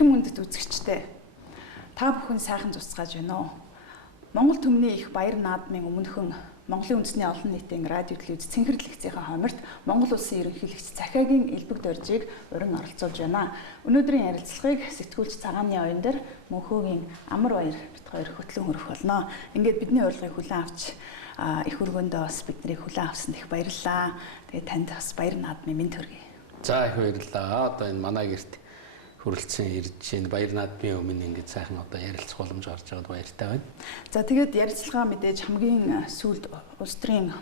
Эрхэм үндэт үзэгчтэй та бүхэн сайхан цуцгааж байна уу? Монгол түмний их баяр наадмын өмнөхөн Монголын үндэсний олон нийтийн радио телевиз цэнхэр лекцийн хойморт Монгол улсын ерөнхийлөгч Захиагийн элбэг доржийг урин оролцуулж байна. Өнөөдрийн ярилцлагыг сэтгүүлч Цагааны оюун дээр Мөнхөөгийн Амар Баяр бит хоёр хөтлөн хөрөх болно. Ингээд бидний урилгыг хүлээн авч их өргөндөө бас биднийг хүлээн авсанд их баярлалаа. Тэгээд танд бас баяр наадмын мэнд хүргэе. За их баярлалаа. Одоо энэ манай гэрт хүрэлцэн ирж энэ баяр наадмын өмнө ингээд сайхан одоо ярилцах боломж гарч байгаад баяртай байна. За тэгээд ярилцлага мэдээж хамгийн сүүлд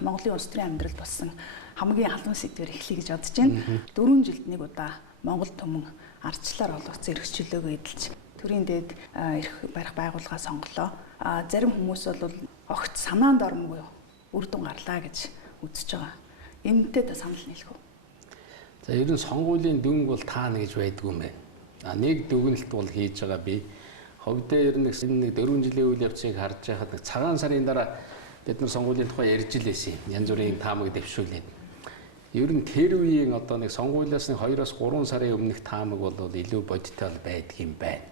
Монголын улс төрийн амьдрал болсон хамгийн халуун сэдвээр эхлэе гэж бодож байна. 4 жилд нэг удаа Монгол түмэн ардчлаар олгоцсон эрхчлөөгөө эдэлж төрийн дээд эрх барих байгууллага сонголоо. Зарим хүмүүс бол огт санаанд оромгүй үр дүн гарлаа гэж үзэж байгаа. Энэтэй та санал нийлэх үү? За ер нь сонгуулийн дүнг бол таана гэж байдгүй юм байна. Нэг дүгнэлт бол хийж байгаа би. Ховдоо ер нь энэ 4 жилийн үйл явцыг харж байхад цагаан сарын дараа бид нар сонгуулийн тухай ярьж илээсэн юм. Янз бүрийн таамаг дэвшүүлээд. Ер нь тэр үеийн одоо нэг сонгуулиас 2-3 сарын өмнөх таамаг бол илүү бодиттой байдаг юм байна.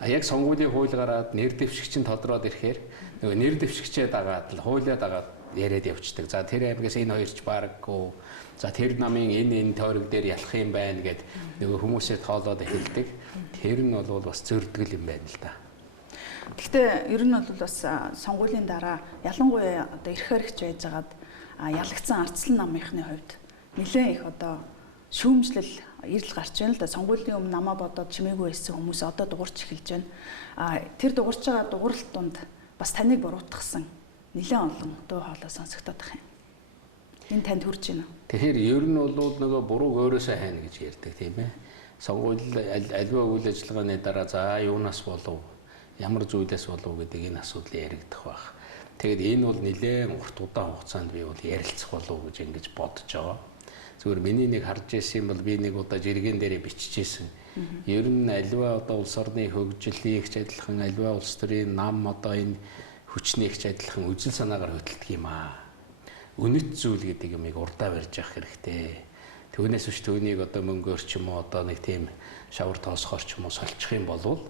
Яг сонгуулийн хууль гараад нэр дэвшигч нь тодроод ирэхээр нөгөө нэр дэвшигчээ дагаад л хуулиа дагаад яриад явцдаг. За тэр аймагаас энэ хоёрч баараггүй. За тэр намын энэ тойрог дээр ялах юм байна гэд нөгөө хүмүүсээ тоолоод эхэлдэг. Тэр нь бол бас зөрдгөл юм байна л да. Гэхдээ ер нь бол бас сонгуулийн дараа ялангуяа одоо эрх баригч байжгаад ялагдсан ардчлан намынхны хувьд нэлээд их одоо шүүмжлэл ирэл гарч байна л да. Сонгуулийн өмнө намаа бодоод чимээгүй байсан хүмүүс одоо дуурч эхэлж байна. Тэр дуурч байгаа дууралт донд бас таныг буруутгасан нэлээд олон дуу хоолой сонсогдоод байх юм. Энэ танд хүрч байна уу? Тэгэхээр ер нь бол нөгөө бурууг өөрөөсөө хайна гэж ярьдаг тийм ээ. Сонгууль аливаа үйл ажиллагааны дараа за юунаас болов, ямар зүйлээс болов гэдэг энэ асуудал яригдах байх. Тэгээд энэ бол нэлээд урт удаан хугацаанд би бол ярилцах болов гэж ингэж бодож байгаа. Зүгээр миний нэг харж ирсэн бол би нэг удаа жиргэн дээрээ биччихсэн. Ер нь аливаа одоо улс орны хөгжлийн ихч адилхан аливаа улс төрийн нам одоо энэ хүчний ихч адилхан үжил санаагаар хөдөлдөг юм аа. Үнэт зүйл гэдэг юмыг урдаа барьж явах хэрэгтэй. Түүнээс биш түүнийг одоо мөнгөөр ч юм уу одоо нэг тийм шавар тоосгоор ч юм уу солих юм бол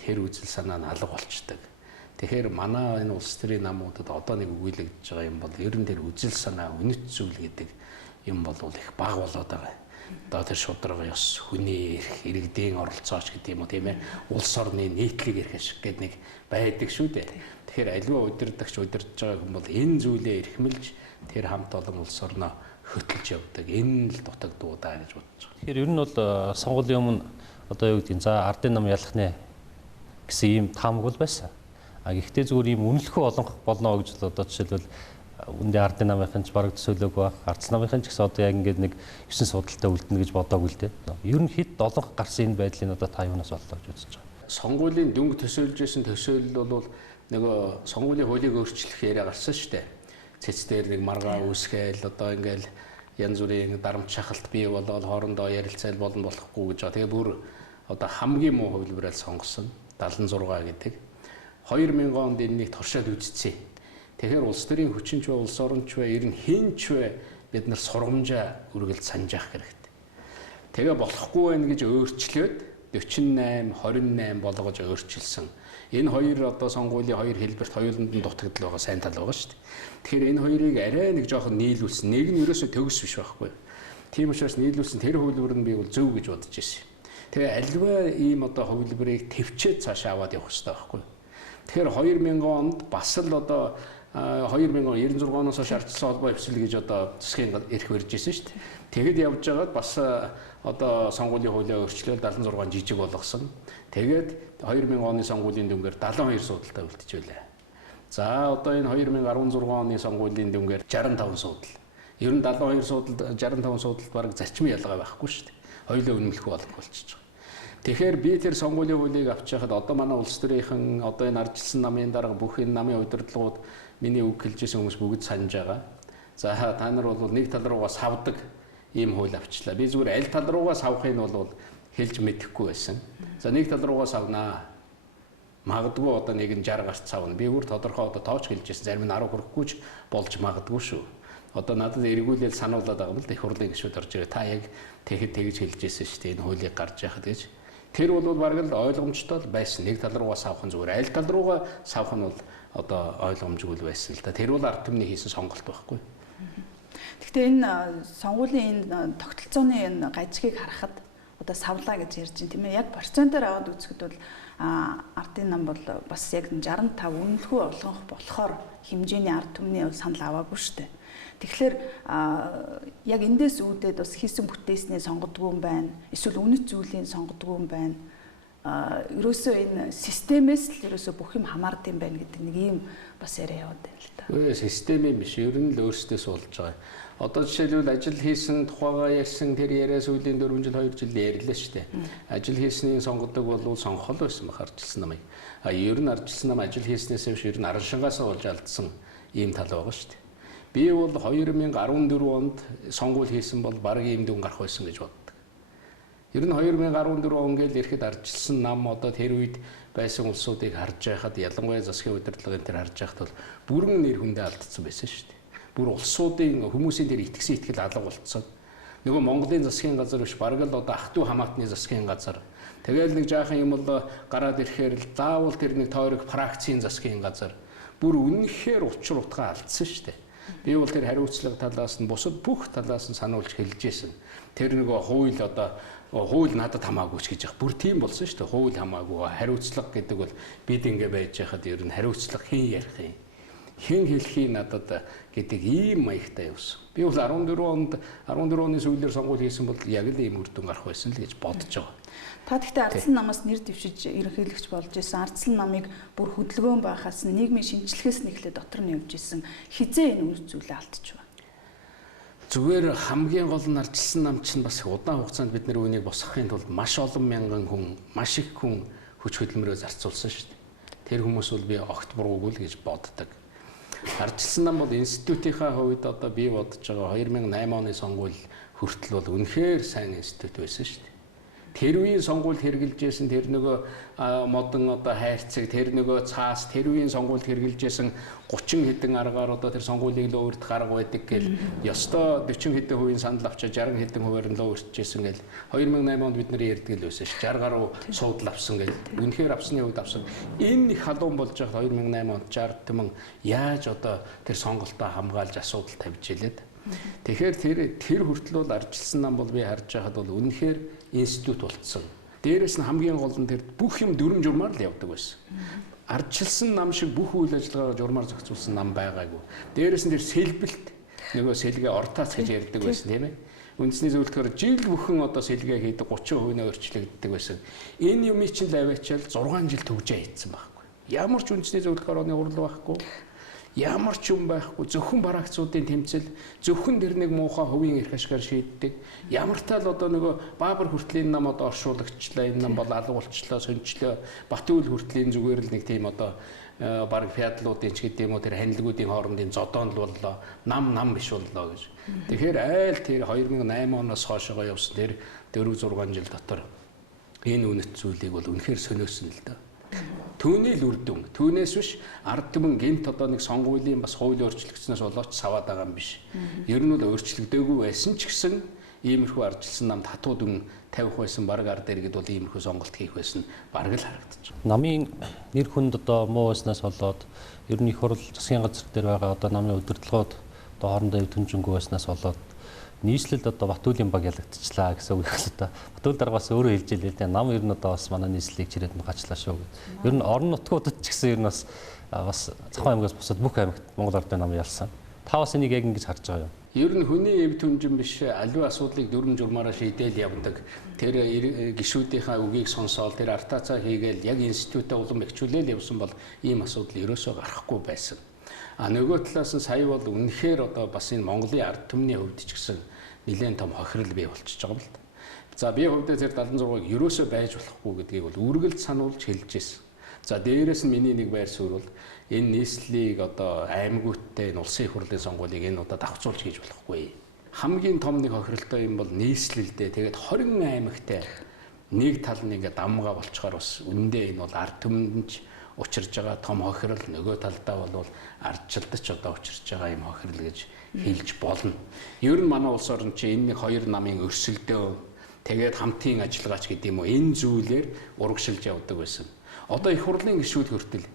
тэр үзэл санаа нь алга болчдөг. Тэгэхээр манай энэ улс төрийн намуудад одоо нэг өгүүлэгдэж байгаа юм бол ер нь тэр үзэл санаа үнэт зүйл гэдэг юм бол их бага болоод байгаа. Одоо тэр шударга ёс, хүний эрх, иргэдийн оролцооч гэдэг юм уу тийм ээ. Улс орны нийтлэг эрх ашиг гэдэг нэг байдаг шүү дээ. Тэгэхээр аливаа удирдагч удирдах байгаа хүн бол энэ зүйлээ эрхмэлж тэр хамт олон улс орноо хөтлөж явдаг. Энэ л дутагдуудаа гэж бодож байгаа. Тэгэхээр ер нь бол сонгуулийн өмнө одоо юу гэдэг нь за ардын нам ялах нэ гэсэн ийм таамаг бол байсан. Гэхдээ зүгээр ийм үнэлэхөө олонх болно гэж л одоо жишээлбэл үндэ ардын намынхын ч бараг төсөөлөг ба ардс намынхын ч гэсэн одоо яг ингээд нэг 9 судалтай үлдэнэ гэж бодоагүй л дээ. Ер нь хэд олонх гарсан энэ байдлыг одоо та юунаас боллоо гэж үзэж байгаа. Сонгуулийн дүнг төсөөлж исэн төсөөлөл бол нөгөө сонгуулийн хуулийг өөрчлөх яриа гарсан шүү дээ. Цэц дээр нэг маргаа үүсгээл одоо ингээл янз бүрийн дарамт шахалт бий болоод хоорондоо ярилцаал болно болохгүй гэж байгаа. Тэгээ бүр одоо хамгийн муу хувилбараар сонгосон 76 гэдэг. 2000 онд энэнийг туршаад үзсэн. Тэгэхээр улс төрийн хүчинч бай, улс оронч бай, ер нь хинч бай бид нар сургамжаа үргэлж санаж явах хэрэгтэй. Тэгээ болохгүй байх гэж өөрчлөөд 48, 28 болгож өөрчилсөн. Энэ хоёр одоо сонгуулийн хоёр хэлбэрт хоёуланд нь дутагдал байгаа сайн тал байгаа шүү дээ. Тэгэхээр энэ хоёрыг арай нэг жоохон нийлүүлсэн. Нэг нь ерөөсөө төгс биш байхгүй. Тийм учраас нийлүүлсэн тэр хувилбар нь би бол зөв гэж бодож ирсэн. Тэгээ аливаа ийм одоо хувилбарыг төвчээд цаашаа аваад явах хэрэгтэй байхгүй. Тэгэхээр 2000 онд бас л одоо 96 оноос хойш ардчилсан холбоо эвсэл гэж одоо засгийн эрх барьж ирсэн шүү дээ. Тэгэд явж байгаад бас одоо сонгуулийн хуулиа өөрчлөөд 76 жижиг болгосон. Тэгээд 2000 оны сонгуулийн дүнгээр 72 судалтай үлдчихвэлээ. За одоо энэ 2016 оны сонгуулийн дүнгээр 65 судал. Ер нь 72 судалд 65 судалд бараг зарчмын ялгаа байхгүй шүү дээ. Хоёулаа үнэмлэх боломж болчихж байгаа. Тэгэхээр би тэр сонгуулийн хуулийг авч яхад одоо манай улс төрийнхэн одоо энэ ардчилсан намын дарга бүх энэ намын удирдлагууд миний үг хэлж ирсэн хүмүүс бүгд санаж байгаа. За та нар бол нэг тал руугаа савдаг ийм хууль авчлаа. Би зүгээр аль тал руугаа савахыг нь бол хэлж мэдэхгүй байсан. За нэг тал руугаа савнаа. Магадгүй одоо нэг нь 60 гарт савна. Би бүр тодорхой одоо тооч хэлж ирсэн. Зарим нь 10 хүрэхгүй ч болж магадгүй шүү. Одоо надад эргүүлэл сануулад байгаа юм л их хурлын гишүүд орж ирээ. Та яг тэгэхэд тэгж хэлж ирсэн шүү дээ. Энэ хуулийг гарч яхад гэж. Тэр бол бараг л ойлгомжтой байсан. Нэг тал руугаа савхан зүгээр аль тал руугаа савх нь бол одоо ойлгомжгүй байсан л да. Тэр бол ард түмний хийсэн сонголт байхгүй. Гэхдээ энэ сонгуулийн энэ тогтолцооны энэ гажигыг харахад одоо савлаа гэж ярьж байна тийм ээ. Яг процентоор аваад үзэхэд бол ардын нам бол бас яг 65 үнэлэхүй олгох болохоор хэмжээний ард түмний санал аваагүй шүү дээ. Тэгэхээр яг эндээс үүдээд бас хийсэн бүтээснээ сонгодгүй юм байна. Эсвэл үнэт зүйлийг сонгодгүй юм байна. Ерөөсөө энэ системээс л ерөөсөө бүх юм хамаард юм байна гэдэг нэг ийм бас яриа яваад байна л да. Үгүй системийн биш, ер нь л өөрсдөөс болж байгаа. Одоо жишээлбэл ажил хийсэн тухайгаа ярьсан тэр яриа сүүлийн 4 жил 2 жил ярьлаа шүү дээ. Ажил хийсний сонгодог бол сонгохол байсан бах ардчилсан намыг. Ер нь ардчилсан нам ажил хийснээс биш ер нь аран шингаасаа болж алдсан ийм тал байгаа шүү дээ. Би бол 2014 онд сонгуул хийсэн бол баг ийм дүн гарах байсан гэж боддог. Ер нь 2014 он гээл ирэхэд ардчилсан нам одоо тэр үед байсан улсуудыг харж байхад ялангуяа засгийн удирдлагын тэр харж байхад бол бүрэн нэр хүндээ алдсан байсан шүү дээ. Бүр улсуудын хүмүүсийн тэр итгэсэн итгэл алга болцсон. Нөгөө Монголын засгийн газар биш бараг л одоо ах トゥ хамаатны засгийн газар. Тэгэл нэг жаахан юм бол гараад ирэхээр л заавал тэр нэг тойрог фракцийн засгийн газар. Бүр үнэхээр учир утгаа алдсан шүү дээ. Би бол тэр хариуцлага талаас нь бусад бүх талаас нь сануулж хэлж ийсэн. Тэр нөгөө хууль одоо хууль надад хамаагүй ч гэж яах. Бүр тийм болсон шүү дээ. Хууль хамаагүй хариуцлага гэдэг бол бид ингэ байж байхад ер нь хариуцлага хэн ярих юм? Хэн хэлхий надад гэдэг ийм маягтай явсан. Би бол 14 оны сүүлээр сонгуул хийсэн бол яг л ийм үр дүн гарах байсан л гэж бодож байгаа. Та гэхдээ ардсан намаас нэр дэвшиж ерөнхийлөгч болж исэн. Ардсан намыг бүр хөдөлгөөн байхаас нийгмийн шинжилгэээс нэхлээ дотор нь явж исэн. Хизээ энэ үр зүйлээ алдчих байна. Зүгээр хамгийн гол нь ардсан нам чинь бас удаан хугацаанд бид нэр үнийг босгохын тулд маш олон мянган хүн, маш их хүн хүч хөдөлмөрөөр зарцуулсан шүү дээ. Тэр хүмүүс бол би огт буруугүй л гэж боддог. Ардчилсан нам бол институтийнхаа хувьд одоо би бодож байгаа 2008 оны сонгуул хүртэл бол үнэхээр сайн институт байсан шүү дээ. Тэр үеийн сонгуульд хэрэгжилжсэн тэр нөгөө модон одоо хайрцаг тэр нөгөө цаас тэр үеийн сонгуульд хэрэгжилжсэн 30 хэдэн аргаар одоо тэр сонгуулийг л өөртөх арга байдаг гэл ёстой 40 хэдэн хувийн санал авчаа 60 хэдэн хувиар нь л өөрчилжсэн гэл 2008 онд бид нар ярьдаг л байсан ш 60 гаруй суудл авсан гэл үнэхээр авсны үед авсан энэ их халуун болж байгаа 2008 онд 60 түмэн яаж одоо тэр сонголтоо хамгаалж асуудал тавьж илээд тэгэхээр тэр хүртэл бол ардчилсан нам бол би харж байхад бол үнэхээр институт болцсон. Дээрээс нь хамгийн гол нь тэр бүх юм дүрм журмаар л явдаг байсан. Ардчилсан нам шиг бүх үйл ажиллагаагаа журмаар зохицуулсан нам байгаагүй. Дээрээс нь тэр сэлбэлт нөгөө сэлгээ ортаац гэж ярьдаг байсан тийм ээ. Үндэсний зөвлөлтөөр жил бүхэн одоо сэлгээ хийдэг 30% өөрчлөгддөг байсан. Энэ юм чинь л аваачаал 6 жил төгжээ хийцэн байхгүй. Ямар ч үндэсний зөвлөлтөөр оны урал байхгүй. Ямар ч юм байхгүй зөвхөн бараагцуудын тэмцэл зөвхөн тэр нэг муухай хувийн эрх ашгаар шийддэг ямар тал одоо нөгөө Баабар хүртлийн нам одоо оршуулагчлаа энэ нам бол алга болчлоо сончлоо Батүйл хүртлийн зүгээр л нэг тийм одоо баг феодлуудын ч гэдэг юм уу тэр ханилгуудын хоорондын зодоонд боллоо нам биш боллоо гэж. Тэгэхээр айл тэр 2008 оноос хойшоо явсан тэр 4-6 жил дотор энэ үнэт зүйлийг бол үнэхээр сонирхсон л даа. Түүний л үр дүн. Түүнээс биш ард түмэн гинт одоо нэг сонгуулийн бас хууль өөрчлөгдснөөс болоод саваад байгаа юм биш. Ер нь бол өөрчлөгдөөгүй байсан ч гэсэн иймэрхүү ардчилсан намд хатуу дүн тавих байсан баг ард иргэд бол иймэрхүү сонголт хийх байсан бараг л харагдаж байна. Намын нэр хүнд одоо муу байснаас болоод ер нь их хурл засгийн газар дээр байгаа одоо намын удирдлагууд одоо хоорондоо төнжингүй байснаас болоод нийслэлд одоо Батүлийн баг ялагдчихлаа гэсэн үг л одоо Батүл даргаас өөрөө хэлж илээ л дээ. Нам ер нь одоо бас манай нийслэлийг чирээд нь гачлаа шүү гэдэг. Ер нь орон нутгуудад ч гэсэн ер нь бас Цахим аймгаас бусад бүх аймагт Монгол Ардын нам ялсан. Та бас энийг яг ингэж харж байгаа юм. Ер нь хүний эв түнжин биш аливаа асуудлыг дүрм журмаараа шийдээл явдаг. Тэр гишүүдийнхаа үгийг сонсоол тэр артаацаа хийгээл яг институтаа улам бэхжүүлэл явсан бол ийм асуудал ерөөсөө гарахгүй байсан. Нөгөө талаас нь сая бол үнэхээр одоо бас энэ Монголын ард түмний хувьд ч гэсэн нэлээд том хохирол бий болчихж байгаа юм л да. За би хувьдаа тэр 76-ыг ерөөсөө байж болохгүй гэдгийг бол үргэлж сануулж хэлж ирсэн. За дээрээс нь миний нэг байр суурь бол энэ нийслэлийг одоо аймагуудтай энэ улсын их хурлын сонгуулийг энэ удаад давхцуулж хийж болохгүй. Хамгийн том нэг хохиролтой юм бол нийслэлдээ тэгээд 20 аймагтай нэг тал нь ингээд дамгаа болчоор бас үндэ энэ бол ард түмэнд учирж байгаа том хохирол нөгөө талдаа бол ардчилдч одоо учирж байгаа юм хохирол гэж хэлж болно. Ер нь манай улс орн чи энэ нэг хоёр намын өрсөлдөө тэгээд хамтын ажиллагаач гэдэг юм уу энэ зүйлээр урагшилж явдаг байсан. Одоо их хурлын гишүүд хүртэл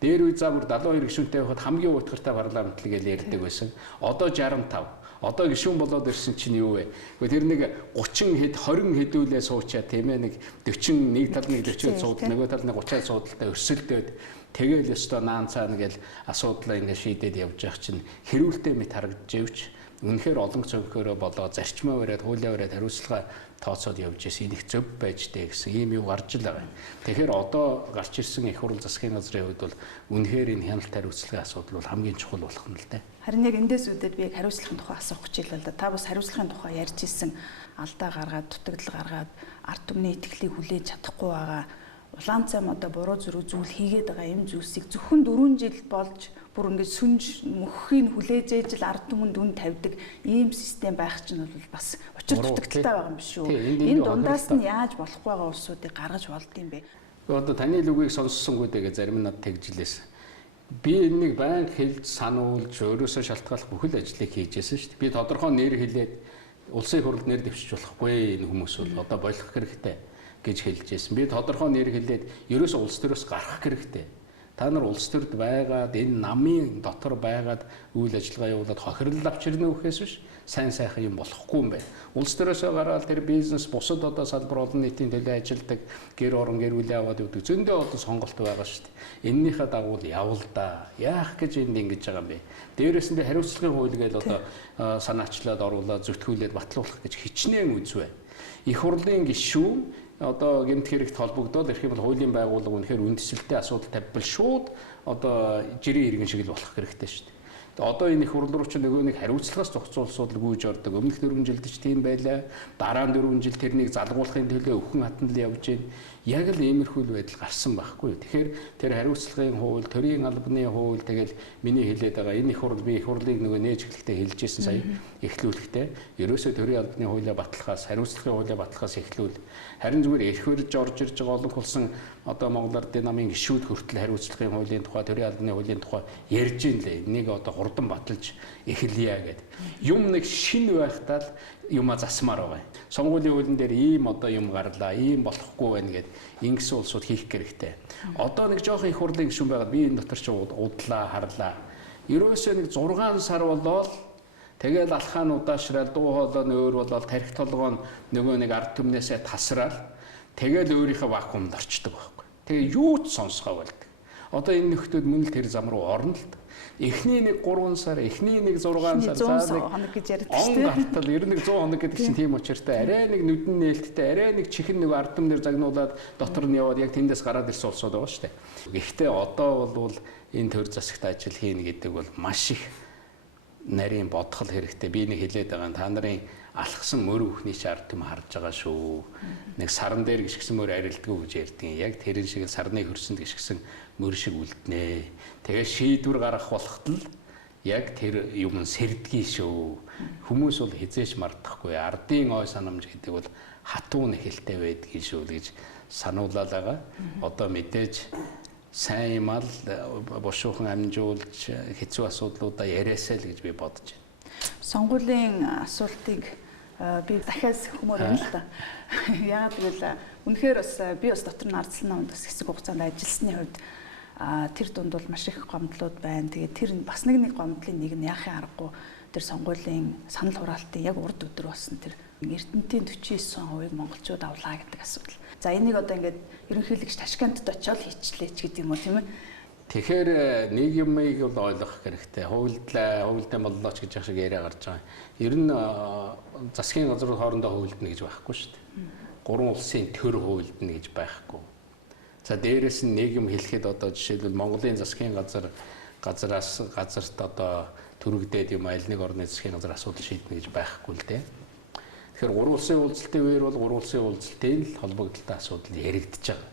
дээр үе за бүр 72 гишүүнтэй байхад хамгийн уйтгартай парламент л гэж ярьдаг байсан. Одоо 65. Одоо гишүүн болоод ирсэн чинь юу вэ? Тэр нэг 30 хэд 20 хэдүүлээ суучаа тийм ээ нэг 41 тал нэг 40 суудал нөгөө тал нэг 30 суудалтай өрсөлдөөд тэгэл өстө наан цаана гэл асуудлаа ингэ шийдээд явж байгаа чинь хэрүүлтэй мэт харагдж явж үнэхээр олон цонхороо болоо зарчмаа бариад хуулиа бариад хариуцлага тооцоод явж ирсэн их зөв байж дээ гэсэн ийм юу гарч л байгаа. Тэгэхээр одоо гарч ирсэн их хурл засгийн газрын хувьд бол үнэхээр энэ хяналт хариуцлагын асуудал бол хамгийн чухал болох нь л дээ. Харин яг эндээс үүдээд би хариуцлагын тухай асуух гэж байлаа. Та бас хариуцлагын тухай ярьж ирсэн алдаа гаргаад, дутагдал гаргаад, ард түмний итгэлийг хүлээж чадахгүй байгаа. Улаан цайм одоо буруу зүйл хийгээд байгаа юм зүйлсийг зөвхөн 4 жил болж бүр ингэж сүнж мөхийг хүлээж ээж л ард түмэнд үн тавьдаг ийм систем байх чинь бол бас учир дутагдaltaй байгаа юм биш үү? Энэ дундаас нь яаж болохгүй байгаа улсуудыг гаргаж болд юм бэ? Одоо таны лүгийг сонссонгүй дэгээ зарим нь над тэгжилээс. Би энийг байн хэлж сануулж өөрөөсөө шалтгаалах бүхэл ажлыг хийжсэн шүү дээ. Би тодорхой нэр хэлээд улсын хурлд нэр дэвшиж болохгүй энэ хүмүүс бол одоо болох хэрэгтэй гэж хэлжсэн. Би тодорхой нэр хэлээд ерөөсөө улс төрөөс гарах хэрэгтэй. Та нар улс төрд байгаад энэ намын дотор байгаад үйл ажиллагаа явуулаад хохирол авчирнэ үхээс биш сайн сайхан юм болохгүй юм байна. Улс төрөөсөө гараад тэр бизнес бусад одоо салбар олон нийтийн төлөө ажилладаг гэр орон гэр бүлээ аваад өгдөг зөндөө олон сонголт байгаа шүү дээ. Эннийхээ дагуу явал да. Яах гэж энд ингэж байгаа юм бэ? Дээрээс нь хариуцлагын хууль гээл одоо санаачлаад оруулаад зүтгүүлээд батлуулах гэж хичнээн үзвэ. Их хурлын гишүүн одоо гэмт хэрэгт холбогдоод ирэх юм бол хуулийн байгууллага үнэхээр үндэслэлтэй асуудал тавьбал шууд одоо жирийн иргэн шиг л болох хэрэгтэй шүү дээ. Одоо энэ их хурл руу ч нөгөө нэг хариуцлагаас зохицуулсууд гүйж ордог. Өмнөх 4 жилд ч тийм байлаа. Дараа 4 жил тэрнийг залгуулахын төлөө өхөн хатан л явж байна. Яг л иймэрхүү байдал гарсан байхгүй. Тэгэхээр тэр хариуцлагын хууль, төрийн албаны хууль тэгэл миний хэлээд байгаа энэ их хурл би их хурлыг нөгөө нээж эхлэхдээ хэлжсэн сая эхлүүлэхдээ ерөөсөө төрийн албаны хуулиа батлахаас хариуцлагын хуулиа батлахаас эхлүүл. Харин зүгээр эрх барьж орж ирж байгаа олон улсын одоо Монгол Ардын намын гишүүд хүртэл хариуцлагын хуулийн тухай, төрийн албаны хуулийн тухай ярьж ин лээ. Энийг одоо хурдан баталж эхэлье гэдэг. Юм нэг шин байхдаа л юмаа засмаар байгаа. Сонгуулийн хуулийн дээр ийм одоо юм гарлаа, ийм болохгүй байна гэд ингэсэн улсууд хийх хэрэгтэй. Одоо нэг жоохон их хурлын гишүүн байгаад би энэ дотор ч удлаа, харлаа. Ерөөсөө нэг 6 сар болоод тэгэл алхаан удаашрал, дуу хоолой нөөр болоод тархи толгоо нөгөө нэг ард түмнээсээ тасраал тэгэл өөрийнхөө вакуумд орчдөг байхгүй. Тэгээ юу ч сонсгоо болдог. Одоо энэ нөхдүүд мөн л тэр зам руу орно л та. Эхний нэг 3 сар, эхний нэг 6 сар, за нэг гэж ярьдаг шүү дээ. Гартал ер нь 100 хоног гэдэг чинь тийм учиртай. Арай нэг нүдэн нээлттэй, арай нэг чихэн нэг ард түмнэр загнуулаад дотор нь яваад яг тэндээс гараад ирсэн улсууд байгаа шүү дээ. Гэхдээ одоо бол энэ төр засагт ажил хийнэ гэдэг бол маш их нарийн бодгол хэрэгтэй. Би нэг хэлээд байгаа. Та нарын алхсан мөр бүхний ч ард түм харж байгаа шүү. Нэг саран дээр гიშгсэн мөр арилдгүү гэж ярьдаг. Яг тэрэн шиг сарны хөрсөнд гიშгсэн мөр шиг үлднэ. Тэгээ шийдвэр гаргах болоход л яг тэр юм сэрдгий шүү. Хүмүүс бол хизээч мартахгүй. Ардын ой санамж гэдэг бол хатуу нэхэлтэй байдгийг шүү гэж сануулаад байгаа. Одоо мэдээж сайн юм ал бошуухан амжуулж хэцүү асуудлуудаа яриасаа л гэж би бодож байна. Сонгуулийн асуултыг би дахиад хүмүүр байна л та. Яагаад гэвэл үнэхээр бас би бас дотор нь ардсан намд бас хэсэг хугацаанд ажилласны хувьд тэр дунд бол маш их гомдлууд байна. Тэгээд тэр бас нэг гомдлын нэг нь яахын аргагүй тэр сонгуулийн санал хураалтын яг урд өдөр болсон тэр Эрдэнэтийн 49% монголчууд авлаа гэдэг асуудал. За энийг одоо ингээд ерөнхийлөгч Ташкентд очиод хийчлээч гэдэг юм уу тийм ээ? Тэгэхээр нэг юмыг бол ойлгох хэрэгтэй. Хувилдаа боллооч гэж яг шиг яриа гарч байгаа. Ер нь засгийн газрууд хоорондоо хувилдана гэж байхгүй шүү дээ. 3 улсын төр хувилдана гэж байхгүй. За дээрэс нь нэг юм хэлэхэд одоо жишээлбэл Монголын засгийн газарт одоо төрөгдөөд юм аль нэг орны засгийн газар асуудал шийднэ гэж байхгүй л дээ. Тэгэхээр 3 улсын уулзалтын үеэр бол 3 улсын уулзалтын л холбогдлолтой асуудал яригдчихэж байгаа.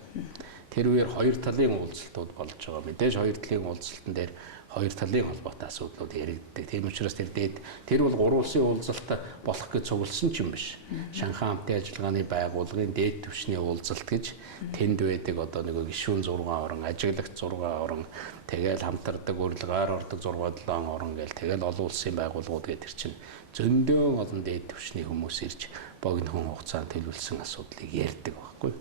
Тэр үеэр 2 талын уулзалтууд болж байгаа. Мэдээж 2 талын уулзалтан дээр хоёр талын холбоотой асуудлууд яригддаг. Тийм учраас тэр бол 3 улсын уулзалт болох гэж цугласан ч юм биш. Шанхай хамтын ажиллагааны байгууллагын дээд түвшний уулзалт гэж тэнд байдаг одоо нэг гишүүн 6 орон, ажиглагч 6 орон, тэгэл хамтардаг урилгаар ордог 6-7 орон гээл тэгэл олон улсын байгууллагууд гэдэг чинь зөндөө олон дээд түвшний хүмүүс ирж богинохон хугацаанд төлөвлөсөн асуудлыг ярьдаг байхгүй.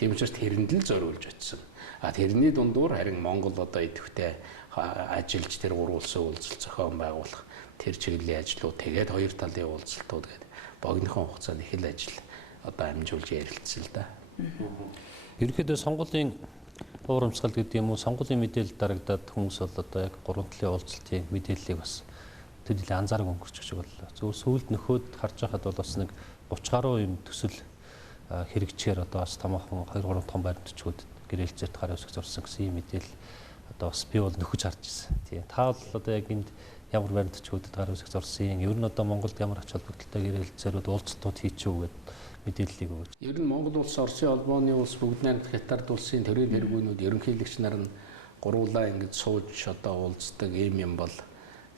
Тийм учраас тэрэнд л зориулж очсон. Тэрний дундуур харин Монгол одоо идэвхтэй ажиллаж тэр 3 улсын уулзалт зохион байгуулах тэр чиглэлийн ажлууд тэгээд хоёр талын уулзалтууд гэдэг богинохон хугацаанд их л ажил одоо амжуулж ярилцсан л да. Ерөнхийдөө сонгуулийн уурамсгал гэдэг юм уу, сонгуулийн мэдээлэл дарагдаад хүмүүс бол одоо яг 3 талын уулзалтын мэдээллийг бас төдийлөн анзаараг өнгөрчих боллоо. Зөв сүүлд нөхөд харж байхад бол бас нэг 30 гаруй юм төсөл хэрэгжихээр одоо бас томоохон 2-3 том баримтчгууд гэрээлзэрт гараа өсгөх зорсон гэсэн юм мэдээлэл одоо бас би бол нөхөж харж ирсэн. Тийм. Та бол одоо яг энд ямар баримтчгуудад гараа өсгөх зорсон, ер нь одоо Монголд ямар ач холбогдолтой гэрээлзэрүүд уулзалтууд хийчихв гэдэг мэдээллийг өгөөч. Ер нь Монгол улс, Оросын холбооны улс, бүгд найрамд Хятад улсын төрийн тэргүүнүүд ерөнхийлөгч нар нь гуруулаа ингэж сууж одоо уулздаг юм бол